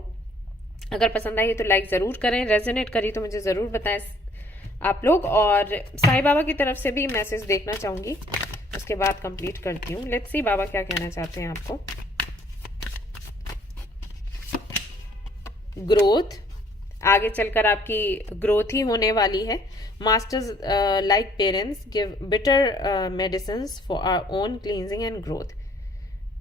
अगर पसंद आई तो लाइक ज़रूर करें, रेजोनेट करी तो मुझे ज़रूर बताएं आप लोग। और साईं बाबा की तरफ से भी मैसेज देखना चाहूँगी, उसके बाद कंप्लीट करती हूँ। लेट्स सी बाबा क्या कहना चाहते हैं आपको। ग्रोथ, आगे चलकर आपकी ग्रोथ ही होने वाली है। Masters like parents give bitter medicine for our own cleansing and growth.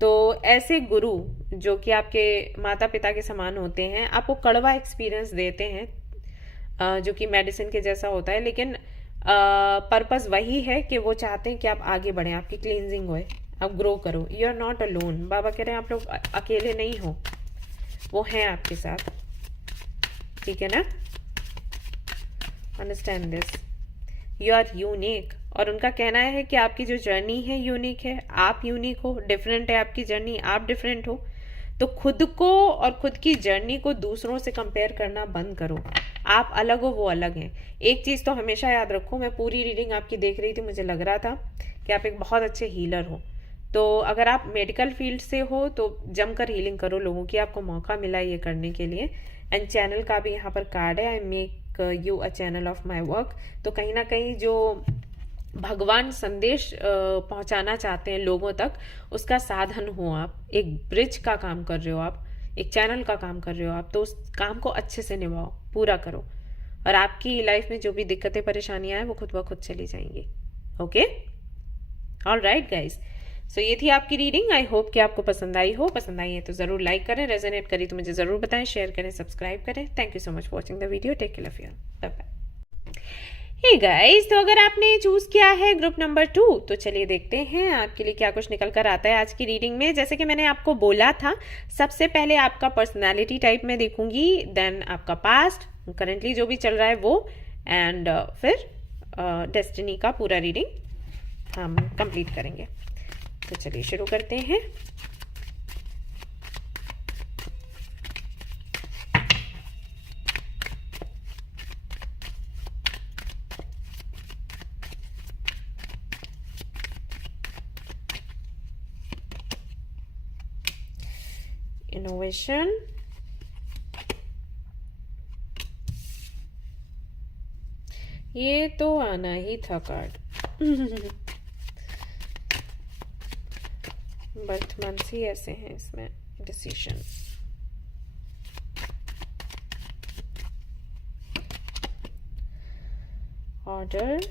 तो ऐसे गुरु जो कि आपके माता पिता के समान होते हैं, आपको कड़वा एक्सपीरियंस देते हैं जो कि मेडिसिन के जैसा होता है, लेकिन पर्पस वही है कि वो चाहते हैं कि आप आगे बढ़ें, आपकी क्लींजिंग होए, आप ग्रो करो। You are not alone. बाबा कह रहे हैं आप लोग अकेले नहीं हो, वो हैं आपके साथ, ठीक है ना। Understand this, you are unique. और उनका कहना है कि आपकी जो जर्नी है यूनिक है, आप यूनिक हो, डिफरेंट है आपकी जर्नी, आप डिफरेंट हो। तो खुद को और खुद की जर्नी को दूसरों से कंपेयर करना बंद करो। आप अलग हो, वो अलग हैं। एक चीज़ तो हमेशा याद रखो, मैं पूरी रीडिंग आपकी देख रही थी, मुझे लग रहा था कि आप एक बहुत अच्छे हीलर हो। तो अगर आप मेडिकल फील्ड से हो तो जमकर हीलिंग करो लोगों की, आपको मौका मिला ये करने के लिए। एंड चैनल का भी यहाँ पर कार्ड है, I make you a channel of my work. तो कहीं ना कहीं जो भगवान संदेश पहुंचाना चाहते हैं लोगों तक, उसका साधन हो आप, एक ब्रिज का काम कर रहे हो आप, एक चैनल का काम कर रहे हो आप, तो उस काम को अच्छे से निभाओ, पूरा करो, और आपकी लाइफ में जो भी दिक्कतें परेशानियां हैं वो खुद ब खुद चली जाएंगी। Okay, all right guys. So ये थी आपकी रीडिंग। आई होप कि आपको पसंद आई हो। पसंद आई है तो जरूर लाइक करें, रेजोनेट करी तो मुझे जरूर बताएं, शेयर करें, सब्सक्राइब करें। Thank you so much for watching the video. Take care of your, bye bye. Hey guys, तो अगर आपने चूज किया है ग्रुप नंबर 2 तो चलिए देखते हैं आपके लिए क्या कुछ निकल कर आता है आज की रीडिंग में। जैसे कि मैंने आपको बोला था, सबसे पहले आपका पर्सनालिटी टाइप में देखूंगी, देन आपका पास्ट, करंटली जो भी चल रहा है वो, एंड फिर डेस्टिनी का पूरा रीडिंग हम कंप्लीट करेंगे। तो चलिए शुरू करते हैं। इनोवेशन, ये तो आना ही था कार्ड। बर्थ मंथ ही ऐसे हैं इसमें। Decision, order,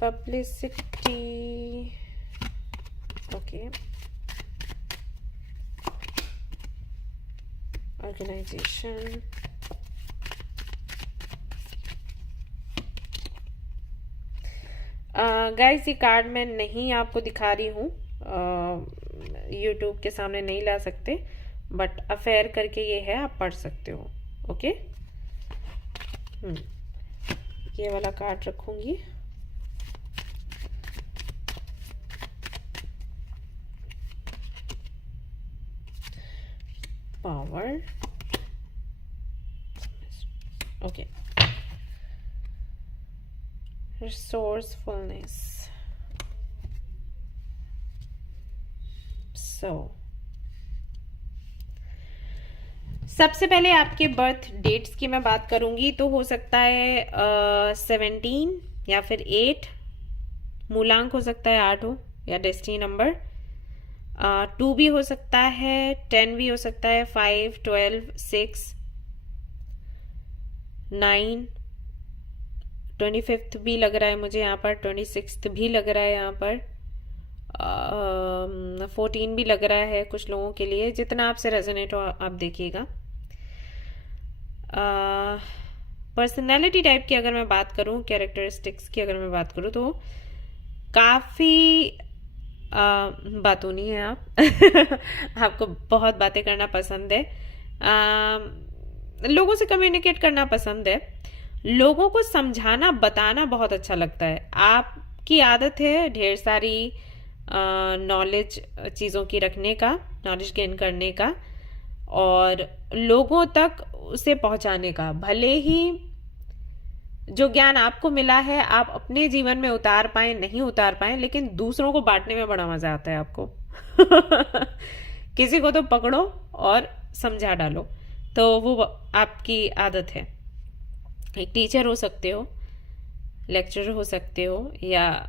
publicity, okay, organization, guys ये कार्ड मैं नहीं आपको दिखा रही हूँ, यूट्यूब के सामने नहीं ला सकते, बट अफेयर करके ये है, आप पढ़ सकते हो। ओके, ये वाला कार्ड रखूंगी। Power, okay, resourcefulness, so सबसे पहले आपके बर्थ डेट्स की मैं बात करूंगी, तो हो सकता है 17 या फिर 8, मूलांक हो सकता है 8 हो, या डेस्टिनी नंबर 2 भी हो सकता है, 10 भी हो सकता है, 5, 12, 6, 9, 25 भी लग रहा है मुझे यहाँ पर, 26 भी लग रहा है यहाँ पर, 14 भी लग रहा है कुछ लोगों के लिए। जितना आपसे रेजोनेट हो आप देखिएगा। पर्सनैलिटी टाइप की अगर मैं बात करूँ, कैरेक्टरिस्टिक्स की अगर मैं बात करूँ, तो काफ़ी बातूनी है आप। आपको बहुत बातें करना पसंद है, लोगों से कम्युनिकेट करना पसंद है, लोगों को समझाना बताना बहुत अच्छा लगता है। आपकी आदत है ढेर सारी नॉलेज चीज़ों की रखने का, नॉलेज गेन करने का, और लोगों तक उसे पहुंचाने का। भले ही जो ज्ञान आपको मिला है आप अपने जीवन में उतार पाए नहीं उतार पाए, लेकिन दूसरों को बांटने में बड़ा मजा आता है आपको। किसी को तो पकड़ो और समझा डालो, तो वो आपकी आदत है। एक टीचर हो सकते हो, लेक्चरर हो सकते हो, या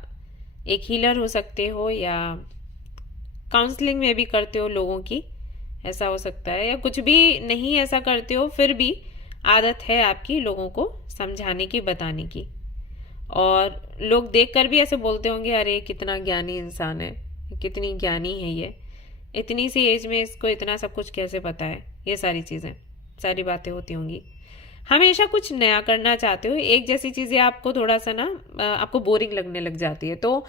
एक हीलर हो सकते हो, या काउंसलिंग में भी करते हो लोगों की, ऐसा हो सकता है, या कुछ भी नहीं ऐसा करते हो फिर भी आदत है आपकी लोगों को समझाने की, बताने की। और लोग देखकर भी ऐसे बोलते होंगे, अरे कितना ज्ञानी इंसान है, कितनी ज्ञानी है ये, इतनी सी एज में इसको इतना सब कुछ कैसे पता है। ये सारी चीज़ें, सारी बातें होती होंगी। हमेशा कुछ नया करना चाहते हो, एक जैसी चीज़ें आपको थोड़ा सा ना आपको बोरिंग लगने लग जाती है। तो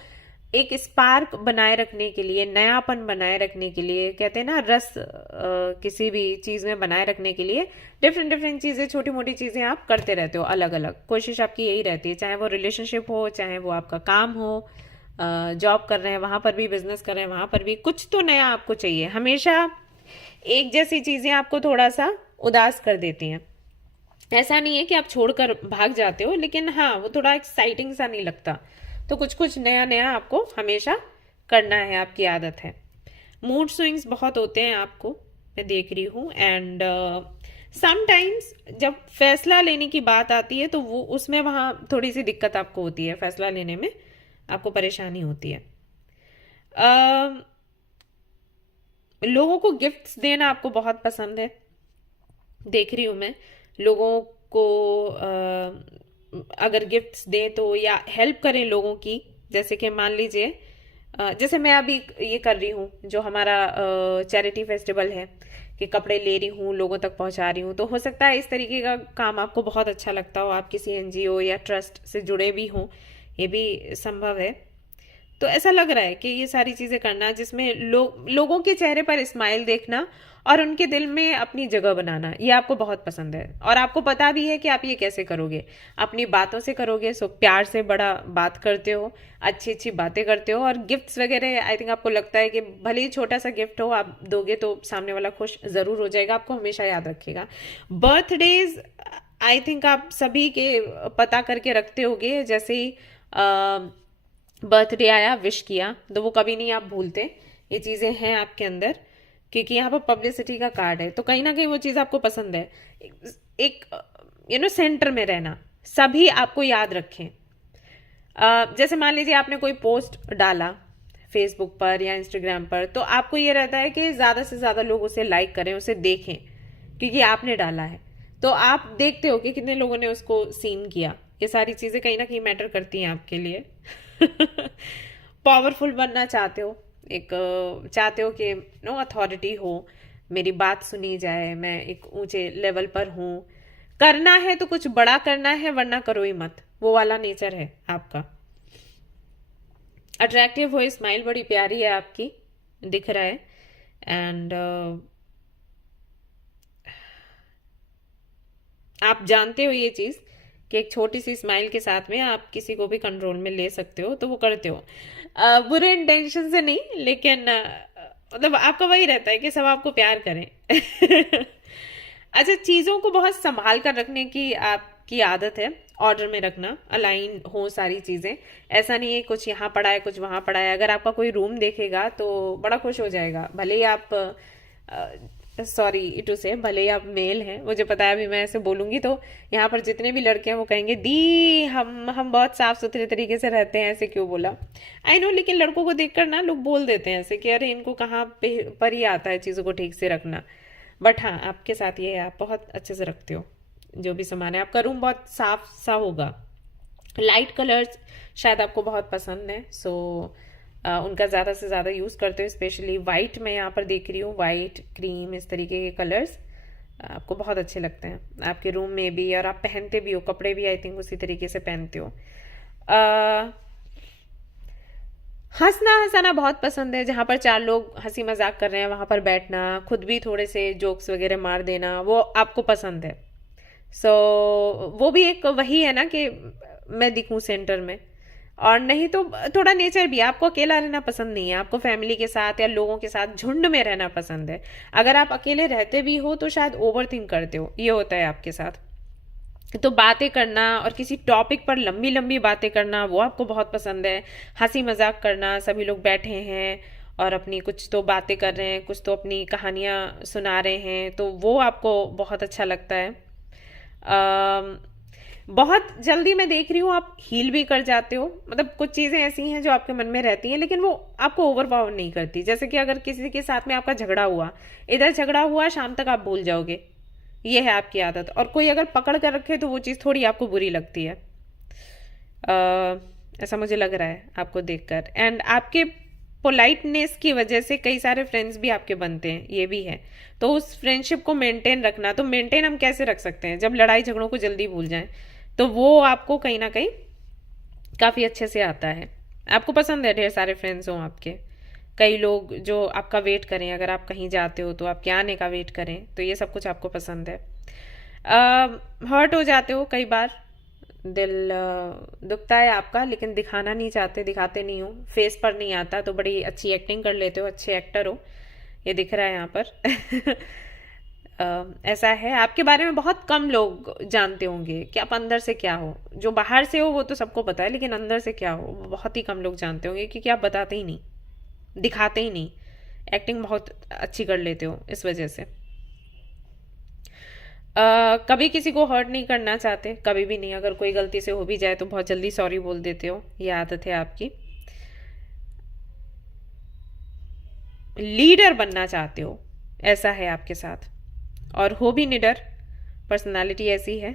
एक स्पार्क बनाए रखने के लिए, नयापन बनाए रखने के लिए, कहते हैं ना रस किसी भी चीज़ में बनाए रखने के लिए डिफरेंट डिफरेंट चीज़ें, छोटी मोटी चीज़ें आप करते रहते हो, अलग अलग। कोशिश आपकी यही रहती है, चाहे वो रिलेशनशिप हो, चाहे वो आपका काम हो, जॉब कर रहे हैं वहाँ पर भी, बिजनेस कर रहे हैं वहाँ पर भी, कुछ तो नया आपको चाहिए। हमेशा एक जैसी चीज़ें आपको थोड़ा सा उदास कर देती हैं। ऐसा नहीं है कि आप छोड़कर भाग जाते हो, लेकिन हाँ वो थोड़ा एक्साइटिंग सा नहीं लगता। तो कुछ कुछ नया नया आपको हमेशा करना है, आपकी आदत है। मूड स्विंग्स बहुत होते हैं आपको, मैं देख रही हूँ। एंड समटाइम्स जब फैसला लेने की बात आती है तो वो उसमें वहाँ थोड़ी सी दिक्कत आपको होती है, फैसला लेने में आपको परेशानी होती है। लोगों को गिफ्ट्स देना आपको बहुत पसंद है, देख रही हूँ मैं। लोगों को अगर गिफ्ट्स दें तो, या हेल्प करें लोगों की, जैसे कि मान लीजिए जैसे मैं अभी ये कर रही हूँ, जो हमारा चैरिटी फेस्टिवल है, कि कपड़े ले रही हूँ, लोगों तक पहुँचा रही हूँ। तो हो सकता है इस तरीके का काम आपको बहुत अच्छा लगता हो, आप किसी एनजीओ या ट्रस्ट से जुड़े भी हों, ये भी संभव है। तो ऐसा लग रहा है कि ये सारी चीज़ें करना, जिसमें लोगों के चेहरे पर स्माइल देखना और उनके दिल में अपनी जगह बनाना, ये आपको बहुत पसंद है। और आपको पता भी है कि आप ये कैसे करोगे, अपनी बातों से करोगे। सो प्यार से बड़ा बात करते हो, अच्छी अच्छी बातें करते हो। और गिफ्ट्स वगैरह आई थिंक आपको लगता है कि भले ही छोटा सा गिफ्ट हो, आप दोगे तो सामने वाला खुश ज़रूर हो जाएगा, आपको हमेशा याद रखेगा। बर्थडेज आई थिंक आप सभी के पता करके रखते होगे, जैसे ही बर्थडे आया विश किया, तो वो कभी नहीं आप भूलते। ये चीज़ें हैं आपके अंदर, क्योंकि यहाँ पर पब्लिसिटी का कार्ड है, तो कहीं ना कहीं वो चीज़ आपको पसंद है। एक सेंटर में रहना, सभी आपको याद रखें। जैसे मान लीजिए आपने कोई पोस्ट डाला फेसबुक पर या इंस्टाग्राम पर, तो आपको ये रहता है कि ज़्यादा से ज़्यादा लोग उसे लाइक करें, उसे देखें, क्योंकि आपने डाला है। तो आप देखते हो कि कितने लोगों ने उसको सीन किया। ये सारी चीज़ें कहीं ना कहीं मैटर करती हैं आपके लिए। पावरफुल बनना चाहते हो, एक चाहते हो कि नो अथॉरिटी हो, मेरी बात सुनी जाए, मैं एक ऊंचे लेवल पर हूँ। करना है तो कुछ बड़ा करना है, वरना करो ही मत, वो वाला नेचर है आपका। अट्रैक्टिव हो, स्माइल बड़ी प्यारी है आपकी, दिख रहा है। एंड आप जानते हो ये चीज़ कि एक छोटी सी स्माइल के साथ में आप किसी को भी कंट्रोल में ले सकते हो, तो वो करते हो। बुरे इंटेंशन से नहीं, लेकिन मतलब आपका वही रहता है कि सब आपको प्यार करें। अच्छा, चीज़ों को बहुत संभाल कर रखने की आपकी आदत है, ऑर्डर में रखना, अलाइन हो सारी चीज़ें। ऐसा नहीं है कुछ यहाँ पड़ा है कुछ वहाँ पड़ा है। अगर आपका कोई रूम देखेगा तो बड़ा खुश हो जाएगा, भले ही आप सॉरी टू से, भले ही आप मेल हैं, मुझे पता है अभी मैं ऐसे बोलूंगी तो यहाँ पर जितने भी लड़के हैं वो कहेंगे दी हम बहुत साफ सुथरे तरीके से रहते हैं, ऐसे क्यों बोला। आई नो, लेकिन लड़कों को देखकर ना लोग बोल देते हैं ऐसे कि अरे इनको कहाँ पे पर ही आता है चीज़ों को ठीक से रखना। बट हाँ, आपके साथ ये है, आप बहुत अच्छे से रखते हो जो भी सामान है। आपका रूम बहुत साफ सा होगा। लाइट कलर्स शायद आपको बहुत पसंद है, सो उनका ज़्यादा से ज़्यादा यूज़ करते हो। स्पेशली वाइट मैं यहाँ पर देख रही हूँ, वाइट, क्रीम, इस तरीके के कलर्स आपको बहुत अच्छे लगते हैं आपके रूम में भी, और आप पहनते भी हो, कपड़े भी आई थिंक उसी तरीके से पहनते हो। हंसना हंसाना बहुत पसंद है, जहाँ पर चार लोग हंसी मजाक कर रहे हैं वहाँ पर बैठना, खुद भी थोड़े से जोक्स वगैरह मार देना, वो आपको पसंद है। सो वो भी एक वही है ना कि मैं दिखूं सेंटर में। और नहीं तो थोड़ा नेचर भी, आपको अकेला रहना पसंद नहीं है, आपको फैमिली के साथ या लोगों के साथ झुंड में रहना पसंद है। अगर आप अकेले रहते भी हो तो शायद ओवर थिंक करते हो, ये होता है आपके साथ। तो बातें करना और किसी टॉपिक पर लंबी लंबी बातें करना वो आपको बहुत पसंद है। हंसी मजाक करना, सभी लोग बैठे हैं और अपनी कुछ तो बातें कर रहे हैं, कुछ तो अपनी कहानियाँ सुना रहे हैं, तो वो आपको बहुत अच्छा लगता है। बहुत जल्दी मैं देख रही हूँ आप हील भी कर जाते हो, मतलब कुछ चीज़ें ऐसी हैं जो आपके मन में रहती हैं लेकिन वो आपको ओवरपावर नहीं करती। जैसे कि अगर किसी के साथ में आपका झगड़ा हुआ, इधर झगड़ा हुआ, शाम तक आप भूल जाओगे, ये है आपकी आदत। और कोई अगर पकड़ कर रखे तो वो चीज़ थोड़ी आपको बुरी लगती है। ऐसा मुझे लग रहा है आपको देखकर। एंड आपके पोलाइटनेस की वजह से कई सारे फ्रेंड्स भी आपके बनते हैं, ये भी है। तो उस फ्रेंडशिप को मेंटेन रखना, तो मेंटेन हम कैसे रख सकते हैं जब लड़ाई झगड़ों को जल्दी भूल जाएं, तो वो आपको कहीं ना कहीं काफ़ी अच्छे से आता है। आपको पसंद है ढेर सारे फ्रेंड्स हों आपके, कई लोग जो आपका वेट करें, अगर आप कहीं जाते हो तो आपके आने का वेट करें, तो ये सब कुछ आपको पसंद है। हर्ट हो जाते हो कई बार, दिल दुखता है आपका, लेकिन दिखाना नहीं चाहते, दिखाते नहीं हो, फेस पर नहीं आता, तो बड़ी अच्छी एक्टिंग कर लेते हो, अच्छे एक्टर हो, ये दिख रहा है यहाँ पर। ऐसा है, आपके बारे में बहुत कम लोग जानते होंगे कि आप अंदर से क्या हो। जो बाहर से हो वो तो सबको पता है, लेकिन अंदर से क्या हो वो बहुत ही कम लोग जानते होंगे, क्योंकि आप बताते ही नहीं, दिखाते ही नहीं, एक्टिंग बहुत अच्छी कर लेते हो इस वजह से। कभी किसी को हर्ट नहीं करना चाहते, कभी भी नहीं। अगर कोई गलती से हो भी जाए तो बहुत जल्दी सॉरी बोल देते हो, ये आदत है आपकी। लीडर बनना चाहते हो, ऐसा है आपके साथ, और हो भी निडर, पर्सनालिटी ऐसी है,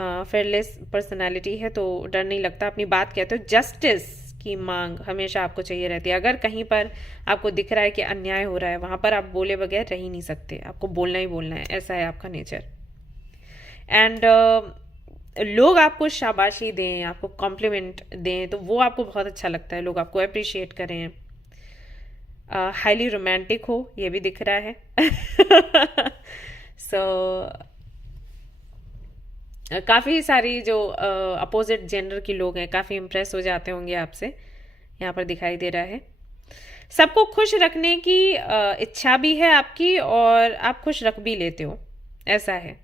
फेयरलेस पर्सनालिटी है, तो डर नहीं लगता, अपनी बात कहते हो। जस्टिस की मांग हमेशा आपको चाहिए रहती है। अगर कहीं पर आपको दिख रहा है कि अन्याय हो रहा है, वहां पर आप बोले बगैर रह ही नहीं सकते, आपको बोलना ही बोलना है, ऐसा है आपका नेचर। एंड लोग आपको शाबाशी दें, आपको कॉम्प्लीमेंट दें, तो वो आपको बहुत अच्छा लगता है, लोग आपको अप्रिशिएट करें। हाईली रोमांटिक हो, ये भी दिख रहा है। सो काफ़ी सारी जो अपोजिट जेंडर के लोग हैं काफ़ी इम्प्रेस हो जाते होंगे आपसे, यहाँ पर दिखाई दे रहा है। सबको खुश रखने की इच्छा भी है आपकी, और आप खुश रख भी लेते हो, ऐसा है।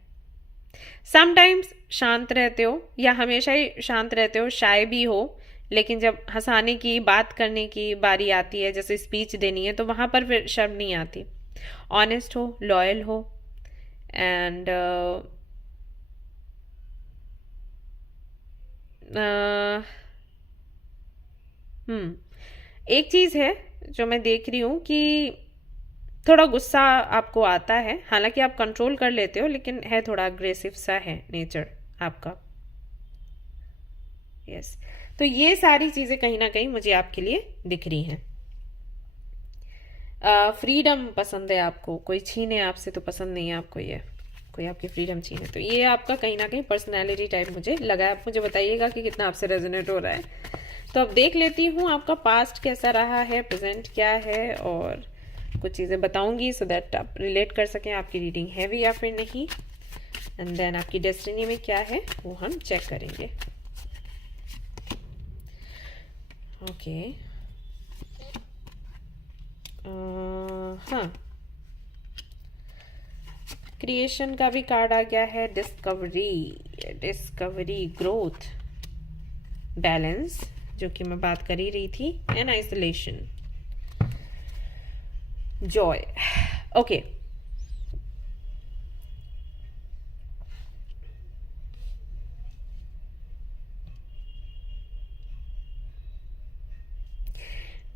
समटाइम्स शांत रहते हो, या हमेशा ही शांत रहते हो, शाय भी हो, लेकिन जब हंसाने की, बात करने की बारी आती है, जैसे स्पीच देनी है, तो वहाँ पर फिर शर्म नहीं आती। ऑनेस्ट हो, लॉयल हो, एंड एक चीज़ है जो मैं देख रही हूँ कि थोड़ा गुस्सा आपको आता है, हालांकि आप कंट्रोल कर लेते हो, लेकिन है थोड़ा अग्रेसिव सा है नेचर आपका। यस, तो ये सारी चीज़ें कहीं ना कहीं मुझे आपके लिए दिख रही हैं। फ्रीडम पसंद है आपको, कोई छीने आपसे तो पसंद नहीं है आपको, ये कोई आपकी फ्रीडम छीने, तो ये आपका कहीं ना कहीं पर्सनैलिटी टाइप मुझे लगा है। आप मुझे बताइएगा कि कितना आपसे रेजोनेट हो रहा है। तो अब देख लेती हूँ आपका पास्ट कैसा रहा है, प्रेजेंट क्या है, और कुछ चीज़ें बताऊंगी सो दैट आप रिलेट कर सकें आपकी रीडिंग है भी या फिर नहीं। एंड देन आपकी डेस्टिनी में क्या है वो हम चेक करेंगे। ओके, हाँ, क्रिएशन का भी कार्ड आ गया है, डिस्कवरी, ग्रोथ, बैलेंस, जो कि मैं बात कर ही रही थी, and isolation, Joy. Okay,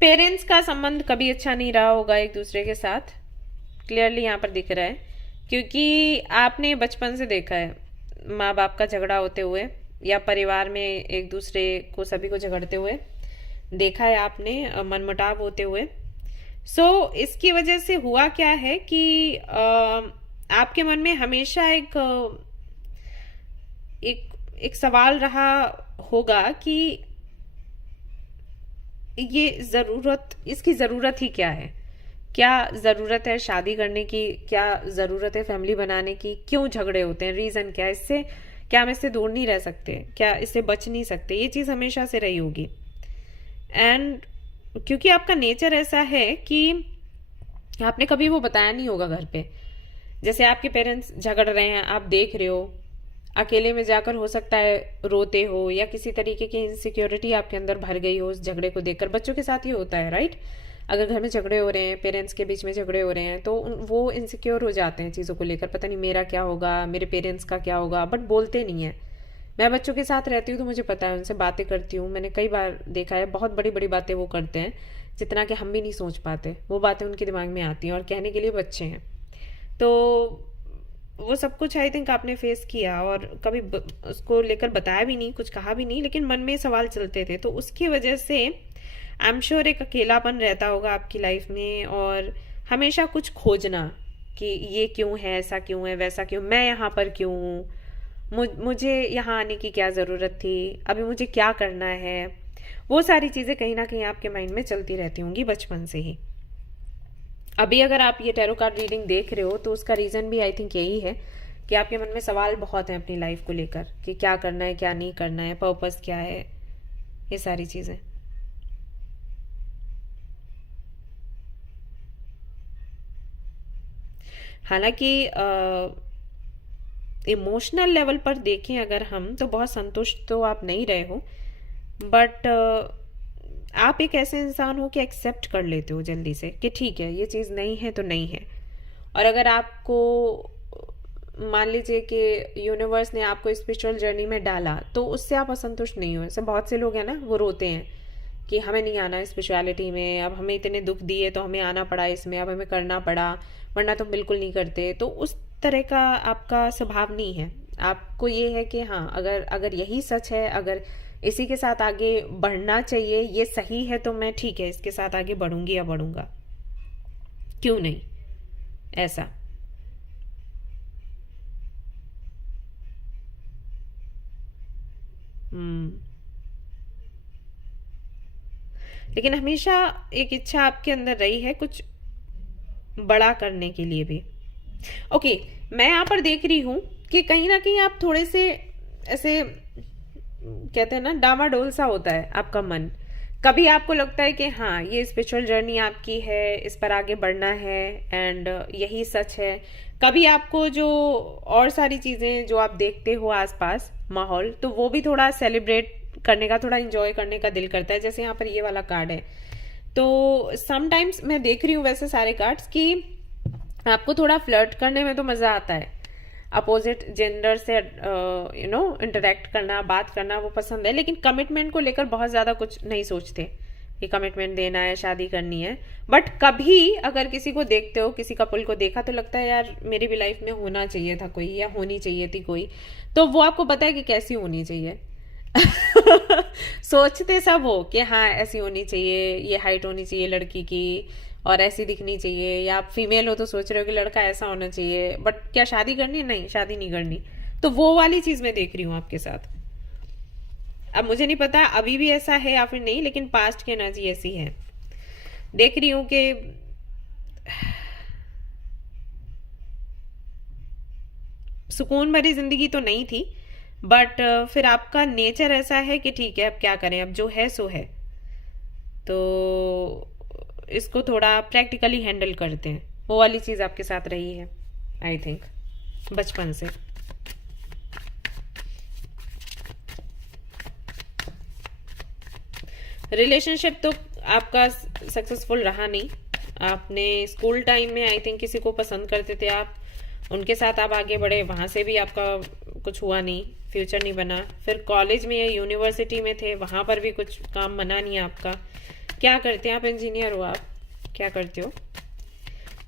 parents का संबंध कभी अच्छा नहीं रहा होगा एक दूसरे के साथ, क्लियरली यहाँ पर दिख रहा है, क्योंकि आपने बचपन से देखा है माँ बाप का झगड़ा होते हुए, या परिवार में एक दूसरे को, सभी को झगड़ते हुए देखा है आपने, मनमुटाव होते हुए। सो इसकी वजह से हुआ क्या है कि आपके मन में हमेशा एक सवाल रहा होगा कि ये इसकी ज़रूरत ही क्या है, क्या ज़रूरत है शादी करने की, क्या ज़रूरत है फैमिली बनाने की, क्यों झगड़े होते हैं, रीज़न क्या है, इससे क्या हम इससे दूर नहीं रह सकते, क्या इससे बच नहीं सकते, ये चीज़ हमेशा से रही होगी। एंड क्योंकि आपका नेचर ऐसा है कि आपने कभी वो बताया नहीं होगा घर पे, जैसे आपके पेरेंट्स झगड़ रहे हैं, आप देख रहे हो, अकेले में जाकर हो सकता है रोते हो, या किसी तरीके की इनसिक्योरिटी आपके अंदर भर गई हो उस झगड़े को देखकर। बच्चों के साथ ही होता है, राइट? अगर घर में झगड़े हो रहे हैं, पेरेंट्स के बीच में झगड़े हो रहे हैं, तो वो इनसिक्योर हो जाते हैं चीज़ों को लेकर, पता नहीं मेरा क्या होगा, मेरे पेरेंट्स का क्या होगा, बट बोलते नहीं है। मैं बच्चों के साथ रहती हूँ तो मुझे पता है, उनसे बातें करती हूँ, मैंने कई बार देखा है, बहुत बड़ी बड़ी बातें वो करते हैं जितना कि हम भी नहीं सोच पाते। वो बातें उनके दिमाग में आती हैं और कहने के लिए बच्चे हैं। तो वो सब कुछ आई थिंक आपने फेस किया, और कभी उसको लेकर बताया भी नहीं, कुछ कहा भी नहीं, लेकिन मन में सवाल चलते थे। तो उसकी वजह से आई एम श्योर एक अकेलापन रहता होगा आपकी लाइफ में, और हमेशा कुछ खोजना कि ये क्यों है, ऐसा क्यों है, वैसा क्यों, मैं यहाँ पर क्यों हूँ, मुझे यहाँ आने की क्या ज़रूरत थी, अभी मुझे क्या करना है। वो सारी चीज़ें कहीं ना कहीं आपके माइंड में चलती रहती होंगी बचपन से ही। अभी अगर आप ये टैरो कार्ड रीडिंग देख रहे हो तो उसका रीज़न भी आई थिंक यही है कि आपके मन में सवाल बहुत हैं अपनी लाइफ को लेकर, कि क्या करना है, क्या नहीं करना है, पर्पस क्या है, ये सारी चीज़ें। हालांकि इमोशनल लेवल पर देखें अगर हम, तो बहुत संतुष्ट तो आप नहीं रहे हो, बट आप एक ऐसे इंसान हो कि एक्सेप्ट कर लेते हो जल्दी से कि ठीक है, ये चीज़ नहीं है तो नहीं है। और अगर आपको मान लीजिए कि यूनिवर्स ने आपको स्पिरिचुअल जर्नी में डाला, तो उससे आप असंतुष्ट नहीं हो। ऐसे बहुत से लोग हैं ना, वो रोते हैं कि हमें नहीं आना स्पिरिचुअलिटी में, अब हमें इतने दुख दिए तो हमें आना पड़ा इसमें, अब हमें करना पड़ा, वरना तो बिल्कुल नहीं करते। तो उस तरह का आपका स्वभाव नहीं है। आपको ये है कि हाँ, अगर अगर यही सच है, अगर इसी के साथ आगे बढ़ना चाहिए, ये सही है, तो मैं ठीक है, इसके साथ आगे बढ़ूंगी या बढ़ूंगा, क्यों नहीं, ऐसा। हम्म। लेकिन हमेशा एक इच्छा आपके अंदर रही है कुछ बड़ा करने के लिए भी। ओके, मैं यहाँ पर देख रही हूँ कि कहीं ना कहीं आप थोड़े से ऐसे, कहते हैं ना, डामाडोल सा होता है आपका मन। कभी आपको लगता है कि हाँ, ये स्पिरिचुअल जर्नी आपकी है, इस पर आगे बढ़ना है, एंड यही सच है। कभी आपको जो और सारी चीज़ें जो आप देखते हो आसपास माहौल, तो वो भी थोड़ा सेलिब्रेट करने का, थोड़ा इंजॉय करने का दिल करता है। जैसे यहाँ पर ये वाला कार्ड है, तो समटाइम्स मैं देख रही हूँ वैसे सारे कार्ड्स कि आपको थोड़ा फ्लर्ट करने में तो मज़ा आता है, अपोजिट जेंडर से इंटरेक्ट करना, बात करना, वो पसंद है। लेकिन कमिटमेंट को लेकर बहुत ज़्यादा कुछ नहीं सोचते कि कमिटमेंट देना है, शादी करनी है। बट कभी अगर किसी को देखते हो, किसी कपल को देखा, तो लगता है यार मेरी भी लाइफ में होना चाहिए था कोई, या होनी चाहिए थी कोई। तो वो आपको पता है कि कैसी होनी चाहिए। सोचते सब हो कि हाँ, ऐसी होनी चाहिए, ये हाइट होनी चाहिए लड़की की, और ऐसी दिखनी चाहिए। या आप फीमेल हो तो सोच रहे हो कि लड़का ऐसा होना चाहिए, बट क्या शादी करनी है? नहीं, शादी नहीं करनी। तो वो वाली चीज मैं देख रही हूँ आपके साथ। अब मुझे नहीं पता अभी भी ऐसा है या फिर नहीं, लेकिन पास्ट की एनर्जी ऐसी है। देख रही हूँ कि सुकून भरी जिंदगी तो नहीं थी, बट फिर आपका नेचर ऐसा है कि ठीक है, अब क्या करें, अब जो है सो है। तो इसको थोड़ा प्रैक्टिकली हैंडल करते हैं, वो वाली चीज़ आपके साथ रही है आई थिंक बचपन से। रिलेशनशिप तो आपका सक्सेसफुल रहा नहीं। आपने स्कूल टाइम में आई थिंक किसी को पसंद करते थे आप, उनके साथ आप आगे बढ़े, वहाँ से भी आपका कुछ हुआ नहीं, फ्यूचर नहीं बना। फिर कॉलेज में या यूनिवर्सिटी में थे, वहाँ पर भी कुछ काम बना नहीं आपका। क्या करते हैं आप? इंजीनियर हो आप? क्या करते हो?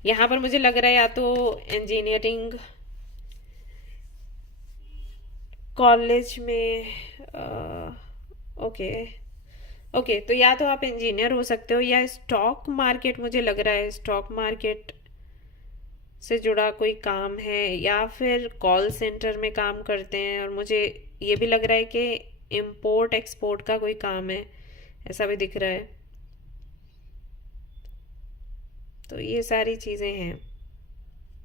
यहाँ पर मुझे लग रहा है या तो इंजीनियरिंग कॉलेज में, ओके ओके, तो या तो आप इंजीनियर हो सकते हो, या स्टॉक मार्केट, मुझे लग रहा है स्टॉक मार्केट से जुड़ा कोई काम है, या फिर कॉल सेंटर में काम करते हैं। और मुझे ये भी लग रहा है कि इम्पोर्ट एक्सपोर्ट का कोई काम है, ऐसा भी दिख रहा है। तो ये सारी चीज़ें हैं।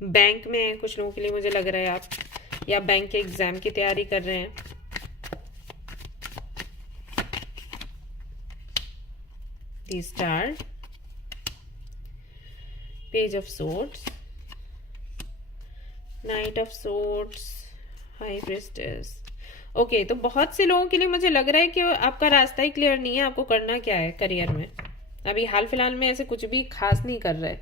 बैंक में हैं कुछ लोगों के लिए, मुझे लग रहा है आप, या बैंक के एग्ज़ाम की तैयारी कर रहे हैं। The star, page of swords, knight of swords, high priestess. Okay, तो बहुत से लोगों के लिए मुझे लग रहा है कि आपका रास्ता ही क्लियर नहीं है, आपको करना क्या है करियर में। अभी हाल फिलहाल में ऐसे कुछ भी खास नहीं कर रहे,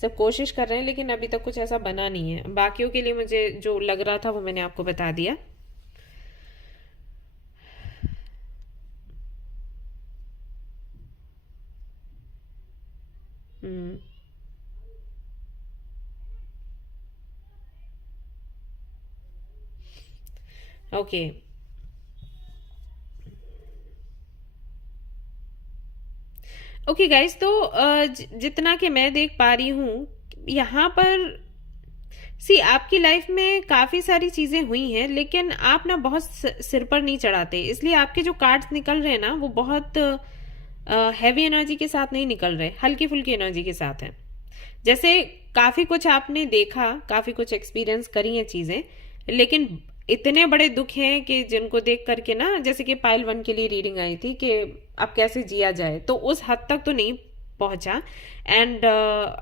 सब कोशिश कर रहे हैं लेकिन अभी तक कुछ ऐसा बना नहीं है। बाकियों के लिए मुझे जो लग रहा था वो मैंने आपको बता दिया। हम्म। ओके, ओके गाइस, तो जितना कि मैं देख पा रही हूँ यहाँ पर, सी आपकी लाइफ में काफी सारी चीजें हुई हैं लेकिन आप ना बहुत सिर पर नहीं चढ़ाते, इसलिए आपके जो कार्ड्स निकल रहे हैं ना वो बहुत हैवी एनर्जी के साथ नहीं निकल रहे, हल्की फुल्की एनर्जी के साथ हैं। जैसे काफी कुछ आपने देखा, काफी कुछ एक्सपीरियंस करी हैं चीजें, लेकिन इतने बड़े दुख हैं कि जिनको देख करके ना, जैसे कि पाइल 1 के लिए रीडिंग आई थी कि अब कैसे जिया जाए, तो उस हद तक तो नहीं पहुंचा। एंड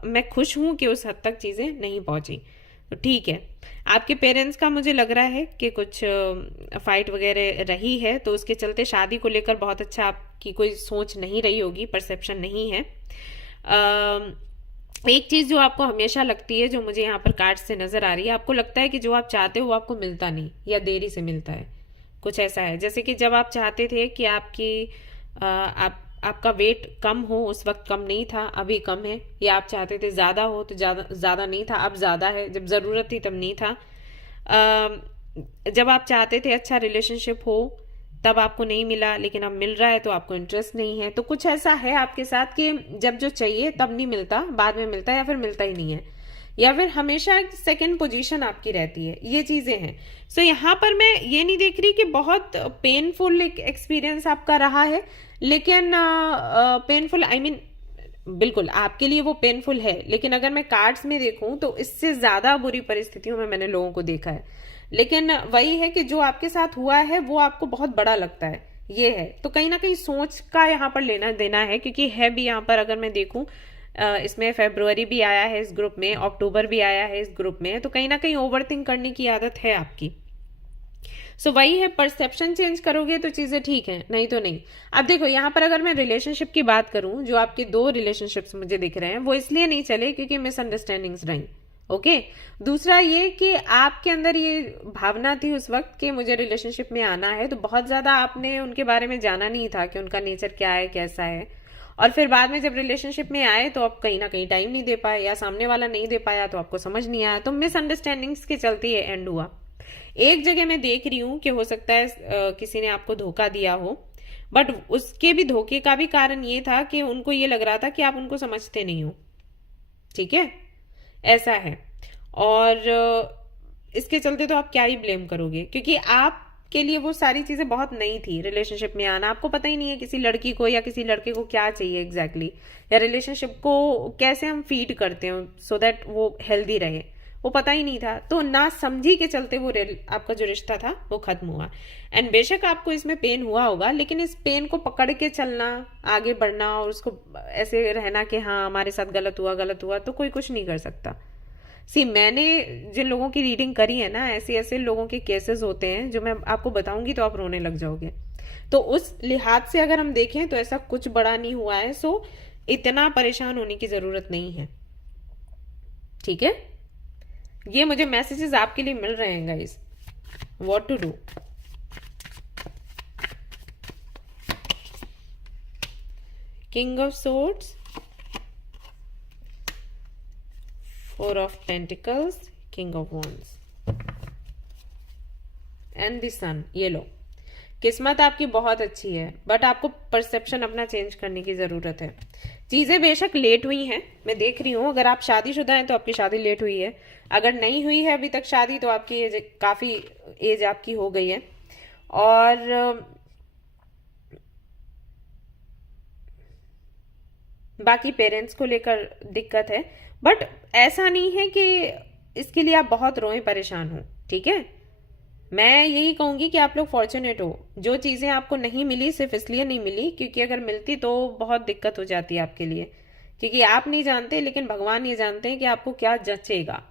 मैं खुश हूं कि उस हद तक चीजें नहीं पहुंची, तो ठीक है। आपके पेरेंट्स का मुझे लग रहा है कि कुछ फाइट वगैरह रही है, तो उसके चलते शादी को लेकर बहुत अच्छा आपकी कोई सोच नहीं रही होगी, परसेप्शन नहीं है। एक चीज जो आपको हमेशा लगती है, जो मुझे यहाँ पर कार्ड से नजर आ रही है, आपको लगता है कि जो आप चाहते हो वो आपको मिलता नहीं या देरी से मिलता है, कुछ ऐसा है। जैसे कि जब आप चाहते थे कि आपका वेट कम हो, उस वक्त कम नहीं था, अभी कम है, या आप चाहते थे ज्यादा हो तो ज्यादा ज्यादा नहीं था, अब ज्यादा है, जब जरूरत थी तब नहीं था। जब आप चाहते थे अच्छा रिलेशनशिप हो तब आपको नहीं मिला, लेकिन अब मिल रहा है तो आपको इंटरेस्ट नहीं है। तो कुछ ऐसा है आपके साथ कि जब जो चाहिए तब नहीं मिलता, बाद में मिलता है, या फिर मिलता ही नहीं है, या फिर हमेशा एक सेकंड पोजीशन आपकी रहती है, ये चीजें हैं। सो यहाँ पर मैं ये नहीं देख रही कि बहुत पेनफुल एक एक्सपीरियंस आपका रहा है, लेकिन पेनफुल आई मीन बिल्कुल आपके लिए वो पेनफुल है, लेकिन अगर मैं कार्ड्स में देखूं तो इससे ज्यादा बुरी परिस्थितियों में मैंने लोगों को देखा है। लेकिन वही है कि जो आपके साथ हुआ है वो आपको बहुत बड़ा लगता है, ये है। तो कहीं ना कहीं सोच का यहाँ पर लेना देना है, क्योंकि है भी यहाँ पर, अगर मैं देखूं इसमें फरवरी भी आया है इस ग्रुप में, अक्टूबर भी आया है इस ग्रुप में, तो कहीं ना कहीं ओवर थिंक करने की आदत है आपकी। सो वही है, परसेप्शन चेंज करोगे तो चीजें ठीक है, नहीं तो नहीं। अब देखो यहाँ पर अगर मैं रिलेशनशिप की बात करूं, जो आपके 2 रिलेशनशिप्स मुझे दिख रहे हैं वो इसलिए नहीं चले क्योंकि मिसअंडरस्टैंडिंग्स रही। ओके, दूसरा ये कि आपके अंदर ये भावना थी उस वक्त कि मुझे रिलेशनशिप में आना है, तो बहुत ज्यादा आपने उनके बारे में जाना नहीं था कि उनका नेचर क्या है, कैसा है। और फिर बाद में जब रिलेशनशिप में आए तो आप कहीं ना कहीं टाइम नहीं दे पाए, या सामने वाला नहीं दे पाया तो आपको समझ नहीं आया, तो मिसअंडरस्टैंडिंग्स के चलते ये एंड हुआ। एक जगह मैं देख रही हूँ कि हो सकता है किसी ने आपको धोखा दिया हो, बट उसके भी धोखे का भी कारण ये था कि उनको ये लग रहा था कि आप उनको समझते नहीं हो, ठीक है, ऐसा है। और इसके चलते तो आप क्या ही ब्लेम करोगे, क्योंकि आपके लिए वो सारी चीजें बहुत नई थी। रिलेशनशिप में आना, आपको पता ही नहीं है किसी लड़की को या किसी लड़के को क्या चाहिए एग्जैक्टली, या रिलेशनशिप को कैसे हम फीड करते हो सो दैट वो हेल्दी रहे, वो पता ही नहीं था। तो ना समझी के चलते वो आपका जो रिश्ता था वो खत्म हुआ। एंड बेशक आपको इसमें पेन हुआ होगा, लेकिन इस पेन को पकड़ के चलना, आगे बढ़ना, और उसको ऐसे रहना कि हाँ हमारे साथ गलत हुआ, तो कोई कुछ नहीं कर सकता। सी मैंने जिन लोगों की रीडिंग करी है ना, ऐसे ऐसे लोगों के केसेस होते हैं जो मैं आपको बताऊंगी तो आप रोने लग जाओगे। तो उस लिहाज से अगर हम देखें तो ऐसा कुछ बड़ा नहीं हुआ है, सो इतना परेशान होने की जरूरत नहीं है, ठीक है। ये मुझे मैसेजेस आपके लिए मिल रहे हैं guys, what to do. King of swords, 4 of pentacles, king of wands and the sun. ये लो, किस्मत आपकी बहुत अच्छी है, बट आपको परसेप्शन अपना चेंज करने की जरूरत है। चीजें बेशक लेट हुई हैं, मैं देख रही हूं। अगर आप शादीशुदा हैं तो आपकी शादी लेट हुई है, अगर नहीं हुई है अभी तक शादी तो आपकी एज, काफी एज आपकी हो गई है। और बाकी पेरेंट्स को लेकर दिक्कत है, बट ऐसा नहीं है कि इसके लिए आप बहुत रोए परेशान हो, ठीक है। मैं यही कहूंगी कि आप लोग फॉर्चुनेट हो, जो चीजें आपको नहीं मिली सिर्फ इसलिए नहीं मिली क्योंकि अगर मिलती तो बहुत दिक्कत हो जाती है आपके लिए, क्योंकि आप नहीं जानते लेकिन भगवान ये जानते हैं कि आपको क्या जचेगा,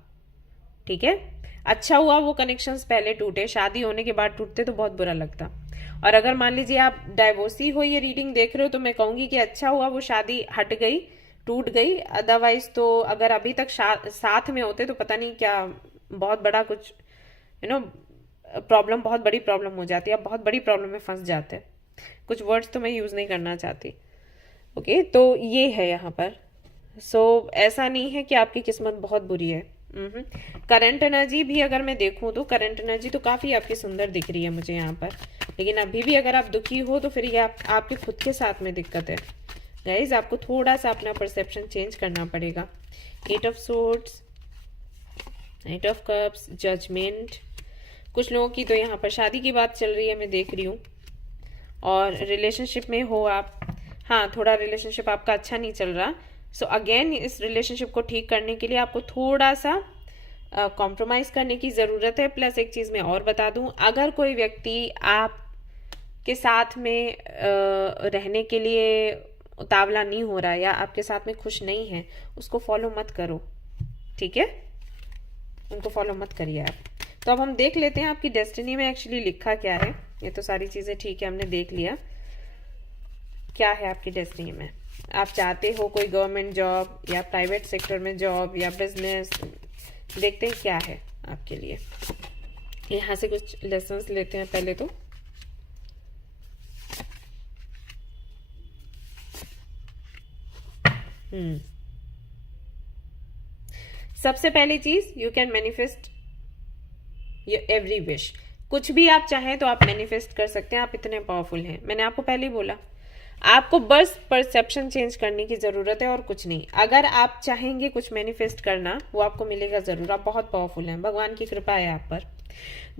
ठीक है, अच्छा हुआ वो कनेक्शंस पहले टूटे, शादी होने के बाद टूटते तो बहुत बुरा लगता। और अगर मान लीजिए आप डाइवोर्सी हो, ये रीडिंग देख रहे हो, तो मैं कहूंगी कि अच्छा हुआ वो शादी हट गई, टूट गई। अदरवाइज तो अगर अभी तक साथ में होते तो पता नहीं क्या बहुत बड़ा कुछ प्रॉब्लम, बहुत बड़ी प्रॉब्लम हो जाती है, आप बहुत बड़ी प्रॉब्लम में फंस जाते हैं। कुछ वर्ड्स तो मैं यूज नहीं करना चाहती। ओके, तो ये है यहाँ पर। ऐसा नहीं है कि आपकी किस्मत बहुत बुरी है। करंट एनर्जी भी अगर मैं देखूं तो करंट एनर्जी तो काफी आपकी सुंदर दिख रही है मुझे यहाँ पर, लेकिन अभी भी अगर आप दुखी हो तो फिर ये आपके खुद के साथ में दिक्कत है गाइज। आपको थोड़ा सा अपना परसेप्शन चेंज करना पड़ेगा। 8 of swords, 8 of cups, judgement. कुछ लोगों की तो यहाँ पर शादी की बात चल रही है, मैं देख रही हूँ। और रिलेशनशिप में हो आप, हाँ थोड़ा रिलेशनशिप आपका अच्छा नहीं चल रहा। अगेन इस रिलेशनशिप को ठीक करने के लिए आपको थोड़ा सा कॉम्प्रोमाइज करने की ज़रूरत है। प्लस एक चीज़ मैं और बता दूं, अगर कोई व्यक्ति आप के साथ में रहने के लिए उतावला नहीं हो रहा या आपके साथ में खुश नहीं है, उसको फॉलो मत करो, ठीक है, उनको फॉलो मत करिए आप। तो अब हम देख लेते हैं आपकी डेस्टिनी में एक्चुअली लिखा क्या है। ये तो सारी चीज़ें ठीक है, हमने देख लिया क्या है आपकी डेस्टिनी में। आप चाहते हो कोई गवर्नमेंट जॉब या प्राइवेट सेक्टर में जॉब या बिजनेस, देखते हैं क्या है आपके लिए। यहाँ से कुछ लेसन्स लेते हैं पहले तो। सबसे पहली चीज, you can manifest your every wish. कुछ भी आप चाहें तो आप मैनिफेस्ट कर सकते हैं, आप इतने पावरफुल हैं। मैंने आपको पहले ही बोला, आपको बस परसेप्शन चेंज करने की जरूरत है और कुछ नहीं। अगर आप चाहेंगे कुछ मैनिफेस्ट करना, वो आपको मिलेगा जरूर। आप बहुत पावरफुल हैं, भगवान की कृपा है आप पर।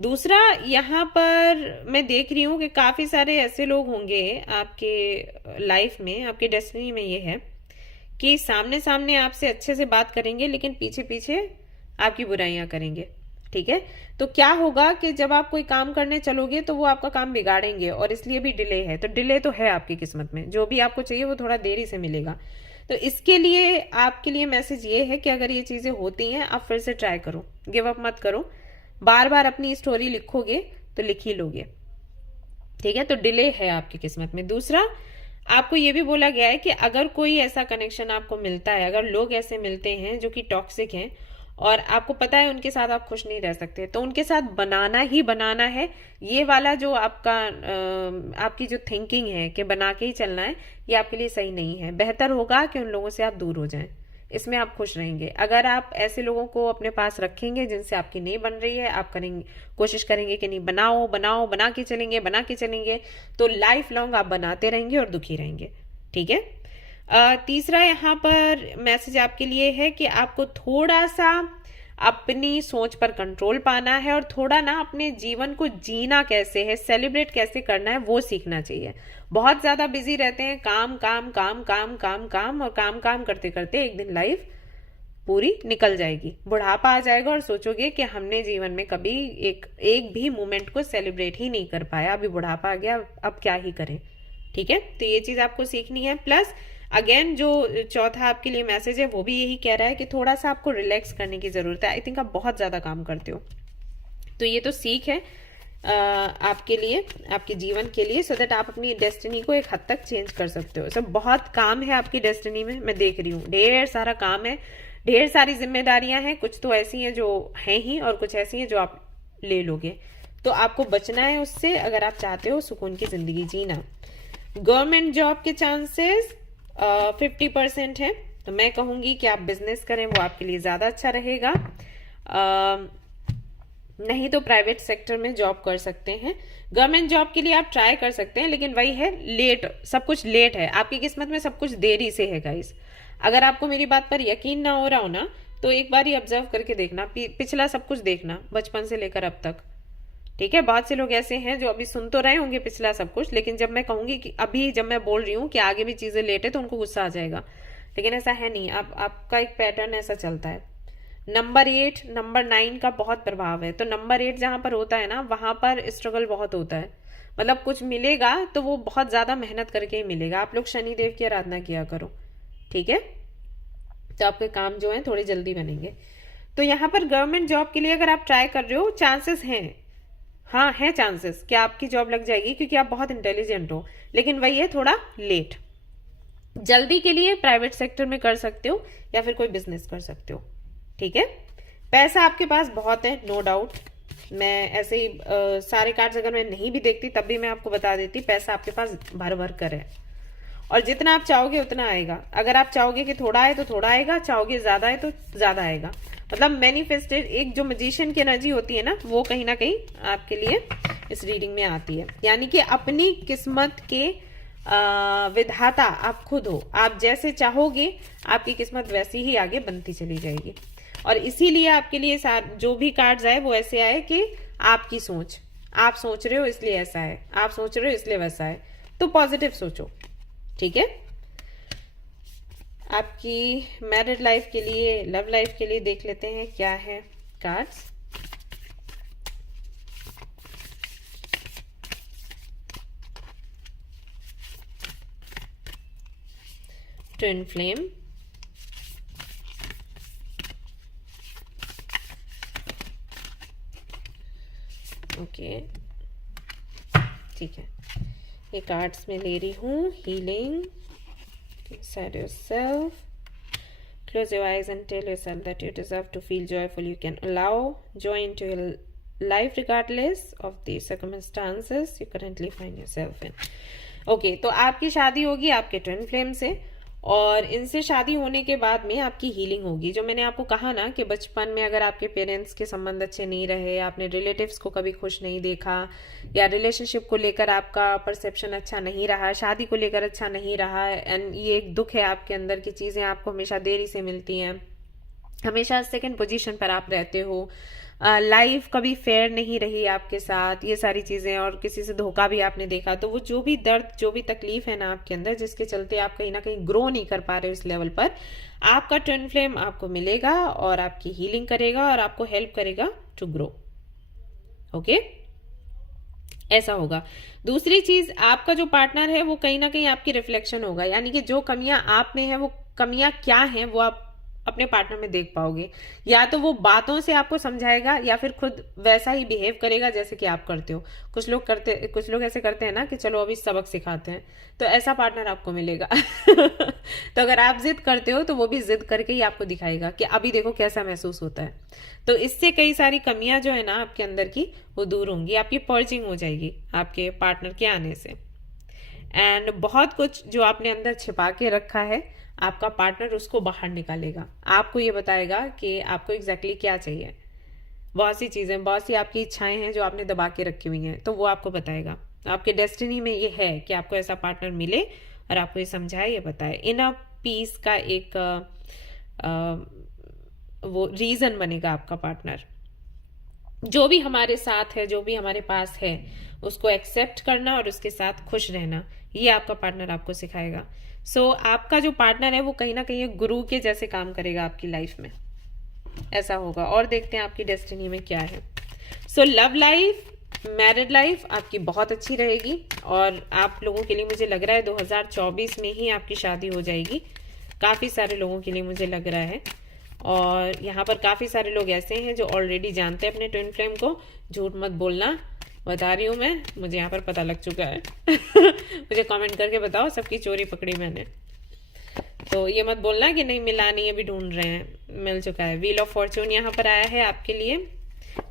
दूसरा, यहाँ पर मैं देख रही हूँ कि काफी सारे ऐसे लोग होंगे आपके लाइफ में, आपके डेस्टिनी में ये है कि सामने सामने आपसे अच्छे से बात करेंगे, लेकिन पीछे पीछे आपकी बुराइयां करेंगे, ठीक है। तो क्या होगा कि जब आप कोई काम करने चलोगे तो वो आपका काम बिगाड़ेंगे, और इसलिए भी डिले है। तो डिले तो है आपकी किस्मत में, जो भी आपको चाहिए वो थोड़ा देरी से मिलेगा। तो इसके लिए आपके लिए मैसेज ये है कि अगर ये चीजें होती हैं, आप फिर से ट्राई करो, गिव अप मत करो। बार बार अपनी स्टोरी लिखोगे तो लिख ही लोगे, ठीक है। तो डिले है आपकी किस्मत में। दूसरा, आपको ये भी बोला गया है कि अगर कोई ऐसा कनेक्शन आपको मिलता है, अगर लोग ऐसे मिलते हैं जो कि टॉक्सिक हैं और आपको पता है उनके साथ आप खुश नहीं रह सकते, तो उनके साथ बनाना ही बनाना है। ये वाला जो आपकी जो थिंकिंग है कि बना के ही चलना है, ये आपके लिए सही नहीं है। बेहतर होगा कि उन लोगों से आप दूर हो जाएं, इसमें आप खुश रहेंगे। अगर आप ऐसे लोगों को अपने पास रखेंगे जिनसे आपकी नहीं बन रही है, आप कोशिश करेंगे कि नहीं बना के चलेंगे, तो लाइफ लॉन्ग आप बनाते रहेंगे और दुखी रहेंगे, ठीक है। तीसरा यहाँ पर मैसेज आपके लिए है कि आपको थोड़ा सा अपनी सोच पर कंट्रोल पाना है और थोड़ा ना अपने जीवन को जीना कैसे है, सेलिब्रेट कैसे करना है, वो सीखना चाहिए। बहुत ज्यादा बिजी रहते हैं, काम काम काम काम काम काम, और काम काम करते करते एक दिन लाइफ पूरी निकल जाएगी, बुढ़ापा आ जाएगा और सोचोगे कि हमने जीवन में कभी एक भी मोमेंट को सेलिब्रेट ही नहीं कर पाया, अभी बुढ़ापा आ गया, अब क्या ही करें, ठीक है। तो ये चीज आपको सीखनी है। प्लस अगेन जो चौथा आपके लिए मैसेज है वो भी यही कह रहा है कि थोड़ा सा आपको रिलैक्स करने की जरूरत है। आई थिंक आप बहुत ज्यादा काम करते हो, तो ये तो सीख है आपके लिए, आपके जीवन के लिए, सो दैट आप अपनी डेस्टिनी को एक हद तक चेंज कर सकते हो। सब बहुत काम है आपकी डेस्टिनी में, मैं देख रही हूँ ढेर सारा काम है, ढेर सारी जिम्मेदारियां हैं। कुछ तो ऐसी हैं जो हैं ही और कुछ ऐसी हैं जो आप ले लोगे, तो आपको बचना है उससे अगर आप चाहते हो सुकून की जिंदगी जीना। गवर्नमेंट जॉब के चांसेस 50% है, तो मैं कहूंगी कि आप बिजनेस करें, वो आपके लिए ज्यादा अच्छा रहेगा। नहीं तो प्राइवेट सेक्टर में जॉब कर सकते हैं। गवर्नमेंट जॉब के लिए आप ट्राई कर सकते हैं, लेकिन वही है, लेट, सब कुछ लेट है आपकी किस्मत में, सब कुछ देरी से है गाइस। अगर आपको मेरी बात पर यकीन ना हो रहा हो ना, तो एक बार ही ऑब्जर्व करके देखना, पिछला सब कुछ देखना, बचपन से लेकर अब तक, ठीक है। बहुत से लोग ऐसे हैं जो अभी सुन तो रहे होंगे पिछला सब कुछ, लेकिन जब मैं कहूंगी कि अभी जब मैं बोल रही हूँ कि आगे भी चीजें लेट है, तो उनको गुस्सा आ जाएगा, लेकिन ऐसा है नहीं। आपका एक पैटर्न ऐसा चलता है। नंबर 8, नंबर 9 का बहुत प्रभाव है। तो नंबर 8 जहां पर होता है ना, वहां पर स्ट्रगल बहुत होता है। मतलब कुछ मिलेगा तो वो बहुत ज्यादा मेहनत करके ही मिलेगा। आप लोग शनिदेव की आराधना किया करो, ठीक है, तो आपके काम जो है थोड़े जल्दी बनेंगे। तो यहाँ पर गवर्नमेंट जॉब के लिए अगर आप ट्राई कर रहे हो, चांसेस हैं, हाँ है चांसेस कि आपकी जॉब लग जाएगी, क्योंकि आप बहुत इंटेलिजेंट हो, लेकिन वही है थोड़ा लेट। जल्दी के लिए प्राइवेट सेक्टर में कर सकते हो या फिर कोई बिजनेस कर सकते हो, ठीक है। पैसा आपके पास बहुत है, नो डाउट। मैं ऐसे ही सारे कार्ड्स अगर मैं नहीं भी देखती तब भी मैं आपको बता देती, पैसा आपके पास भर भर कर है, और जितना आप चाहोगे उतना आएगा। अगर आप चाहोगे कि थोड़ा आए तो थोड़ा आएगा, चाहोगे ज्यादा आए तो ज्यादा आएगा। मतलब मैनिफेस्टेड, एक जो मैजिशियन की एनर्जी होती है ना, वो कहीं ना कहीं आपके लिए इस रीडिंग में आती है। यानी कि अपनी किस्मत के विधाता आप खुद हो। आप जैसे चाहोगे आपकी किस्मत वैसी ही आगे बनती चली जाएगी। और इसीलिए आपके लिए जो भी कार्ड्स आए वो ऐसे आए कि आपकी सोच, आप सोच रहे हो इसलिए ऐसा है, आप सोच रहे हो इसलिए वैसा है। तो पॉजिटिव सोचो, ठीक है। आपकी मैरिड लाइफ के लिए, लव लाइफ के लिए देख लेते हैं क्या है कार्ड्स। ट्विन फ्लेम, ओके ठीक है। ये कार्ड्स में ले रही हूँ। Healing, inside yourself, close your eyes and tell yourself that you deserve to feel joyful. You can allow joy into your life regardless of the circumstances you currently find yourself in. Okay, तो आपकी शादी होगी आपके ट्विन फ्लेम से, और इनसे शादी होने के बाद में आपकी हीलिंग होगी। जो मैंने आपको कहा ना कि बचपन में अगर आपके पेरेंट्स के संबंध अच्छे नहीं रहे, आपने रिलेटिव्स को कभी खुश नहीं देखा, या रिलेशनशिप को लेकर आपका परसेप्शन अच्छा नहीं रहा, शादी को लेकर अच्छा नहीं रहा, एंड ये एक दुख है आपके अंदर की चीजें आपको हमेशा देरी से मिलती हैं, हमेशा सेकंड पोजीशन पर आप रहते हो, लाइफ कभी फेयर नहीं रही आपके साथ, ये सारी चीजें, और किसी से धोखा भी आपने देखा, तो वो जो भी दर्द, जो भी तकलीफ है ना आपके अंदर, जिसके चलते आप कहीं ना कहीं ग्रो नहीं कर पा रहे उस लेवल पर, आपका ट्विन फ्लेम आपको मिलेगा और आपकी हीलिंग करेगा और आपको हेल्प करेगा टू ग्रो। ओके, ऐसा होगा। दूसरी चीज, आपका जो पार्टनर है वो कहीं ना कहीं आपकी रिफ्लेक्शन होगा, यानी कि जो कमियां आप में है वो कमियां क्या हैं वो आप अपने पार्टनर में देख पाओगे। या तो वो बातों से आपको समझाएगा या फिर खुद वैसा ही बिहेव करेगा जैसे कि आप करते हो। कुछ लोग ऐसे करते हैं ना कि चलो अभी सबक सिखाते हैं, तो ऐसा पार्टनर आपको मिलेगा। तो अगर आप जिद करते हो तो वो भी जिद करके ही आपको दिखाएगा कि अभी देखो कैसा महसूस होता है। तो इससे कई सारी कमियां जो है ना आपके अंदर की वो दूर होंगी, आपकी पर्जिंग हो जाएगी आपके पार्टनर के आने से। एंड बहुत कुछ जो आपने अंदर छिपा के रखा है, आपका पार्टनर उसको बाहर निकालेगा, आपको ये बताएगा कि आपको एग्जैक्टली क्या चाहिए। बहुत सी चीजें, बहुत सी आपकी इच्छाएं हैं जो आपने दबा के रखी हुई हैं, तो वो आपको बताएगा। आपके डेस्टिनी में ये है कि आपको ऐसा पार्टनर मिले और आपको ये समझाए, ये बताए। इनर पीस का एक वो रीजन बनेगा आपका पार्टनर। जो भी हमारे साथ है, जो भी हमारे पास है, उसको एक्सेप्ट करना और उसके साथ खुश रहना, ये आपका पार्टनर आपको सिखाएगा। आपका जो पार्टनर है वो कहीं ना कहीं गुरु के जैसे काम करेगा आपकी लाइफ में, ऐसा होगा। और देखते हैं आपकी डेस्टिनी में क्या है। लव लाइफ, मैरिड लाइफ आपकी बहुत अच्छी रहेगी, और आप लोगों के लिए मुझे लग रहा है 2024 में ही आपकी शादी हो जाएगी। काफी सारे लोगों के लिए मुझे लग रहा है, और यहाँ पर काफी सारे लोग ऐसे हैं जो ऑलरेडी जानते हैं अपने ट्विन फ्लेम को। झूठ मत बोलना, बता रही हूँ मैं, मुझे यहाँ पर पता लग चुका है। मुझे कमेंट करके बताओ, सबकी चोरी पकड़ी मैंने। तो ये मत बोलना कि नहीं मिला नहीं, अभी ढूंढ रहे हैं, मिल चुका है। व्हील ऑफ फॉर्चून यहाँ पर आया है आपके लिए।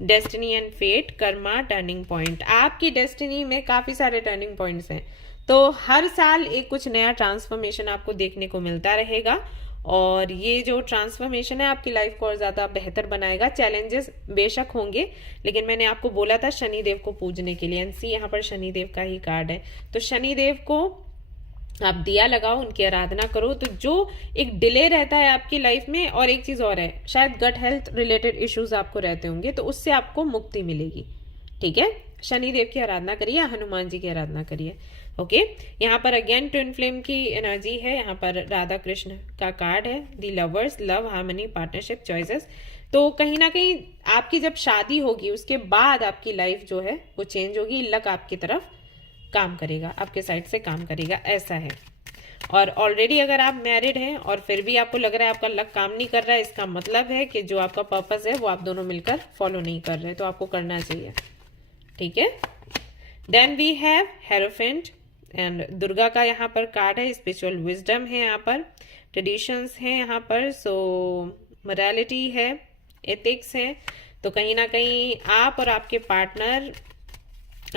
Destiny and fate, karma, turning point. आपकी डेस्टिनी में काफी सारे टर्निंग पॉइंट्स हैं, तो हर साल एक कुछ नया ट्रांसफॉर्मेशन आपको देखने को मिलता रहेगा, और ये जो ट्रांसफॉर्मेशन है आपकी लाइफ को और ज्यादा बेहतर बनाएगा। चैलेंजेस बेशक होंगे, लेकिन मैंने आपको बोला था शनिदेव को पूजने के लिए। एनसी यहाँ पर शनिदेव का ही कार्ड है, तो शनिदेव को आप दिया लगाओ, उनकी आराधना करो। तो जो एक डिले रहता है आपकी लाइफ में, और एक चीज और है, शायद गट हेल्थ रिलेटेड इश्यूज आपको रहते होंगे, तो उससे आपको मुक्ति मिलेगी। ठीक है, शनिदेव की आराधना करिए, हनुमान जी की आराधना करिए। ओके, यहाँ पर अगेन ट्विन फ्लेम की एनर्जी है। यहाँ पर राधा कृष्ण का कार्ड है, the lovers, love, harmony, partnership, choices. तो कहीं ना कहीं आपकी जब शादी होगी उसके बाद आपकी लाइफ जो है वो चेंज होगी, लक आपकी तरफ काम करेगा, आपके साइड से काम करेगा, ऐसा है। और ऑलरेडी अगर आप मैरिड हैं और फिर भी आपको लग रहा है आपका लक काम नहीं कर रहा है, इसका मतलब है कि जो आपका पर्पस है वो आप दोनों मिलकर फॉलो नहीं कर रहे, तो आपको करना चाहिए। ठीक है। Then we have hierophant and Durga का यहाँ पर कार्ड है, स्पिरिचुअल विजडम है, यहाँ पर ट्रेडिशंस है, यहाँ पर सो मोरालिटी है, एथिक्स है। तो कहीं ना कहीं आप और आपके पार्टनर,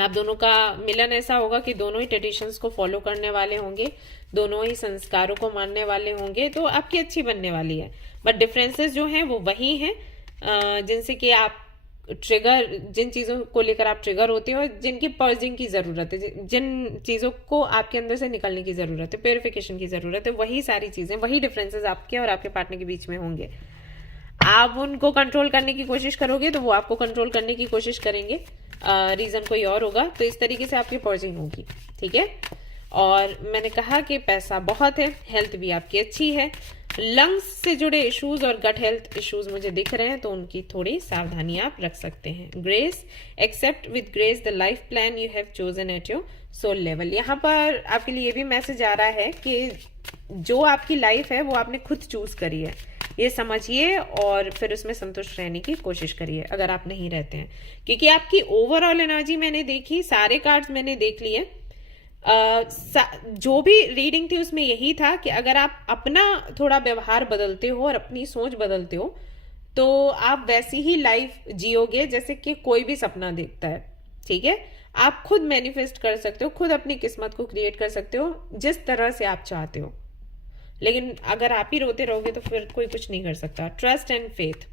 आप दोनों का मिलन ऐसा होगा कि दोनों ही ट्रेडिशंस को फॉलो करने वाले होंगे, दोनों ही संस्कारों को मानने वाले होंगे, तो आपकी अच्छी बनने वाली है। बट डिफरेंसेस जो हैं वो वही हैं जिनसे कि आप ट्रिगर, जिन चीज़ों को लेकर आप ट्रिगर होते हो, जिनकी पर्जिंग की ज़रूरत है, जिन चीज़ों को आपके अंदर से निकलने की ज़रूरत है, प्योरिफिकेशन की ज़रूरत है, वही सारी चीज़ें, वही डिफरेंसेस आपके और आपके पार्टनर के बीच में होंगे। आप उनको कंट्रोल करने की कोशिश करोगे तो वो आपको कंट्रोल करने की कोशिश करेंगे, रीज़न कोई और होगा, तो इस तरीके से आपकी पर्जिंग होगी। ठीक है। और मैंने कहा कि पैसा बहुत है, हेल्थ भी आपकी अच्छी है, लंग्स से जुड़े इश्यूज और गट हेल्थ इश्यूज मुझे दिख रहे हैं, तो उनकी थोड़ी सावधानी आप रख सकते हैं। Grace, accept with grace the life plan you have chosen at your soul level. यहाँ पर आपके लिए भी मैसेज आ रहा है कि जो आपकी लाइफ है वो आपने खुद चूज करी है, ये समझिए और फिर उसमें संतुष्ट रहने की कोशिश करिए अगर आप नहीं रहते हैं, क्योंकि आपकी ओवरऑल एनर्जी मैंने देखी, सारे कार्ड्स मैंने देख लिए, जो भी रीडिंग थी उसमें यही था कि अगर आप अपना थोड़ा व्यवहार बदलते हो और अपनी सोच बदलते हो तो आप वैसी ही लाइफ जियोगे जैसे कि कोई भी सपना देखता है। ठीक है। आप खुद मैनिफेस्ट कर सकते हो, खुद अपनी किस्मत को क्रिएट कर सकते हो जिस तरह से आप चाहते हो, लेकिन अगर आप ही रोते रहोगे तो फिर कोई कुछ नहीं कर सकता। ट्रस्ट एंड फेथ,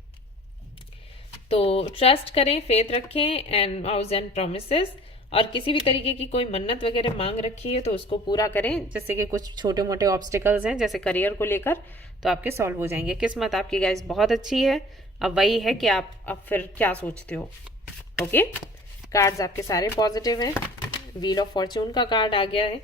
तो ट्रस्ट करें, फेथ रखें एंड वाउज एंड प्रोमिसेस, और किसी भी तरीके की कोई मन्नत वगैरह मांग रखी है तो उसको पूरा करें। जैसे कि कुछ छोटे मोटे ऑब्स्टिकल्स हैं जैसे करियर को लेकर, तो आपके सॉल्व हो जाएंगे। किस्मत आपकी गाइस बहुत अच्छी है, अब वही है कि आप अब फिर क्या सोचते हो। ओके, कार्ड्स आपके सारे पॉजिटिव हैं। व्हील ऑफ फॉर्चून का कार्ड आ गया है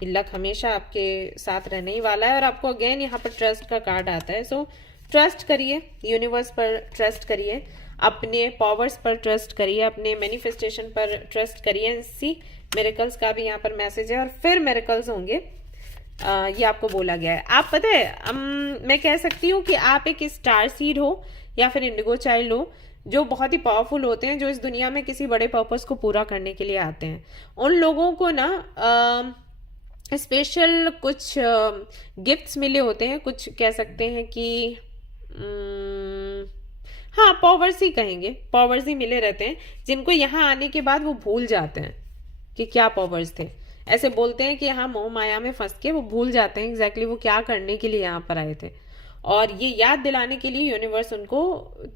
कि लक हमेशा आपके साथ रहने ही वाला है, और आपको अगेन यहाँ पर ट्रस्ट का कार्ड आता है। सो ट्रस्ट करिए, यूनिवर्स पर ट्रस्ट करिए, अपने पावर्स पर ट्रस्ट करिए, अपने मैनिफेस्टेशन पर ट्रस्ट करिए। सी मिरेकल्स का भी यहाँ पर मैसेज है और फिर मिरेकल्स होंगे, ये आपको बोला गया है। आप पता है मैं कह सकती हूँ कि आप एक स्टार सीड हो या फिर इंडिगो चाइल्ड हो, जो बहुत ही पावरफुल होते हैं, जो इस दुनिया में किसी बड़े पर्पस को पूरा करने के लिए आते हैं। उन लोगों को ना स्पेशल कुछ गिफ्ट्स मिले होते हैं, कुछ कह सकते हैं कि हाँ पावर्स ही कहेंगे, पावर्स ही मिले रहते हैं, जिनको यहाँ आने के बाद वो भूल जाते हैं कि क्या पावर्स थे। ऐसे बोलते हैं कि यहाँ मोह माया में फंस के वो भूल जाते हैं एग्जैक्टली वो क्या करने के लिए यहाँ पर आए थे, और ये याद दिलाने के लिए यूनिवर्स उनको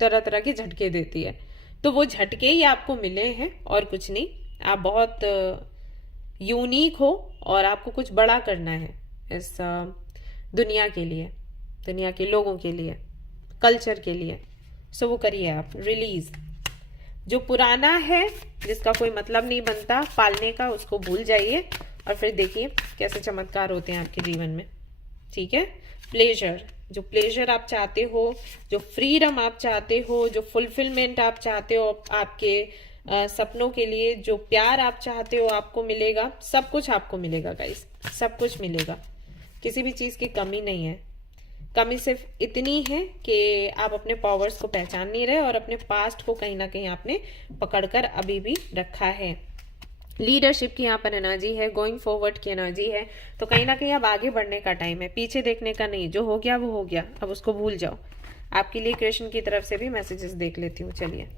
तरह तरह के झटके देती है। तो वो झटके ही आपको मिले हैं और कुछ नहीं। आप बहुत यूनिक हो और आपको कुछ बड़ा करना है इस दुनिया के लिए, दुनिया के लोगों के लिए, कल्चर के लिए। सो वो करिए आप। रिलीज, जो पुराना है जिसका कोई मतलब नहीं बनता पालने का, उसको भूल जाइए और फिर देखिए कैसे चमत्कार होते हैं आपके जीवन में। ठीक है। प्लेजर, जो प्लेजर आप चाहते हो, जो फ्रीडम आप चाहते हो, जो फुलफिलमेंट आप चाहते हो आपके सपनों के लिए, जो प्यार आप चाहते हो आपको मिलेगा, सब कुछ आपको मिलेगा गाइस, सब कुछ मिलेगा, किसी भी चीज की कमी नहीं है। कमी सिर्फ इतनी है कि आप अपने पावर्स को पहचान नहीं रहे और अपने पास्ट को कहीं ना कहीं आपने पकड़कर अभी भी रखा है। लीडरशिप की यहाँ पर एनर्जी है, गोइंग फॉरवर्ड की एनर्जी है, तो कहीं ना कहीं अब आगे बढ़ने का टाइम है, पीछे देखने का नहीं। जो हो गया वो हो गया, अब उसको भूल जाओ। आपके लिए कृष्ण की तरफ से भी मैसेजेस देख लेती हूँ। चलिए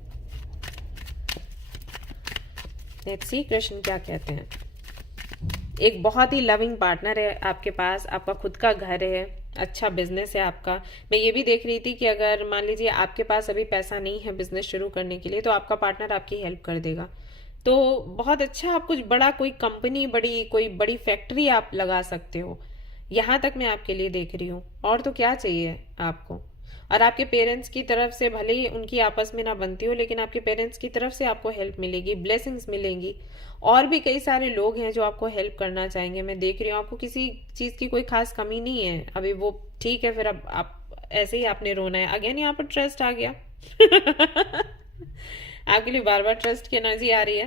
लेट्स सी कृष्ण क्या कहते हैं। एक बहुत ही लविंग पार्टनर है आपके पास, आपका खुद का घर है, अच्छा बिजनेस है आपका। मैं ये भी देख रही थी कि अगर मान लीजिए आपके पास अभी पैसा नहीं है बिजनेस शुरू करने के लिए, तो आपका पार्टनर आपकी हेल्प कर देगा। तो बहुत अच्छा, आप कुछ बड़ा, कोई कंपनी, कोई बड़ी फैक्ट्री आप लगा सकते हो। यहाँ तक मैं आपके लिए देख रही हूँ, और तो क्या चाहिए आपको। और आपके पेरेंट्स की तरफ से भले ही उनकी आपस में ना बनती हो, लेकिन आपके पेरेंट्स की तरफ से आपको हेल्प मिलेगी, ब्लेसिंग्स मिलेंगी। और भी कई सारे लोग हैं जो आपको हेल्प करना चाहेंगे। मैं देख रही हूँ आपको किसी चीज की कोई खास कमी नहीं है अभी, वो ठीक है। फिर अब आप ऐसे ही आपने रोना है। अगेन यहाँ पर ट्रस्ट आ गया आपके लिए बार बार ट्रस्ट की एनर्जी आ रही है।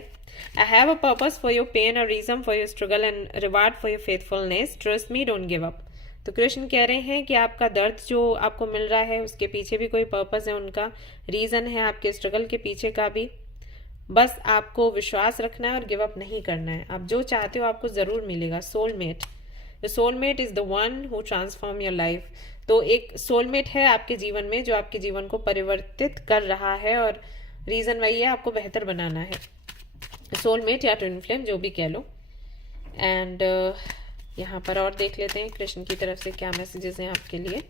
I have a purpose for your pain, a reason for your struggle and reward for your faithfulness. Trust me, don't give up. तो कृष्ण कह रहे हैं कि आपका दर्द जो आपको मिल रहा है उसके पीछे भी कोई पर्पस है, उनका रीज़न है, आपके स्ट्रगल के पीछे का भी। बस आपको विश्वास रखना है और गिव अप नहीं करना है। आप जो चाहते हो आपको ज़रूर मिलेगा। Soulmate, the soulmate is the one who transform your life. तो एक सोलमेट है आपके जीवन में जो आपके जीवन को परिवर्तित कर रहा है और रीज़न वही है, आपको बेहतर बनाना है। सोलमेट या ट्विन फ्लेम जो भी कह लो। एंड यहाँ पर और देख लेते हैं कृष्ण की तरफ से क्या मैसेजेस हैं आपके लिए।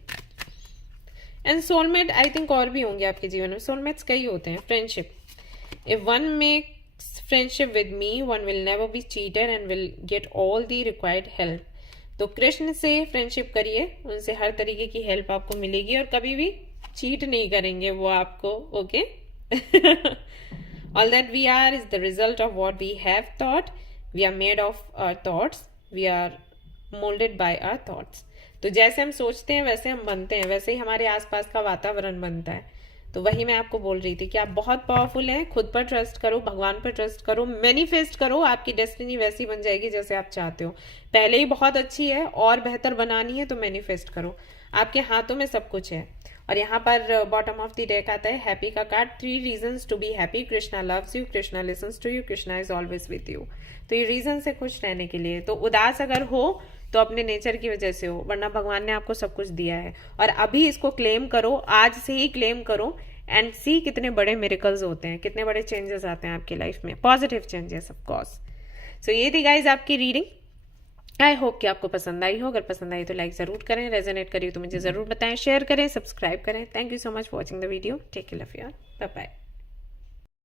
एंड सोलमेट आई थिंक और भी होंगे आपके जीवन में। सोलमेट्स कई होते हैं। Friendship, if one makes friendship with me one will never be cheater and will get all the required help. तो कृष्ण से फ्रेंडशिप करिए, उनसे हर तरीके की हेल्प आपको मिलेगी और कभी भी चीट नहीं करेंगे वो आपको। Okay all that we are is the result of what we have thought. We are made of our thoughts, we are moulded by our thoughts. तो जैसे हम सोचते हैं वैसे हम बनते हैं, वैसे ही हमारे आसपास का वातावरण बनता है। तो वही मैं आपको बोल रही थी कि आप बहुत पावरफुल हैं। खुद पर ट्रस्ट करो, भगवान पर ट्रस्ट करो, मैनिफेस्ट करो, आपकी डेस्टिनी वैसी बन जाएगी जैसे आप चाहते हो। पहले ही बहुत अच्छी है और बेहतर बनानी है तो मैनिफेस्ट करो। आपके हाथों में सब कुछ है। और यहाँ पर बॉटम ऑफ द डेक आता है हैप्पी का card. 3 reasons to be happy. Krishna loves you, Krishna listens to you, Krishna is always with you. तो ये रीजन है खुश रहने के लिए। तो उदास अगर हो तो अपने नेचर की वजह से हो, वरना भगवान ने आपको सब कुछ दिया है। और अभी इसको क्लेम करो, आज से ही क्लेम करो एंड सी कितने बड़े मिरेकल्स होते हैं, कितने बड़े चेंजेस आते हैं आपकी लाइफ में, पॉजिटिव चेंजेस ऑफ कोर्स। सो ये थी गाइज आपकी रीडिंग। आई होप कि आपको पसंद आई हो। अगर पसंद आई तो लाइक ज़रूर करें, रेजोनेट करिए तो मुझे ज़रूर बताएं, शेयर करें, सब्सक्राइब करें। Thank you so much for watching the video. Take care of your, bye bye.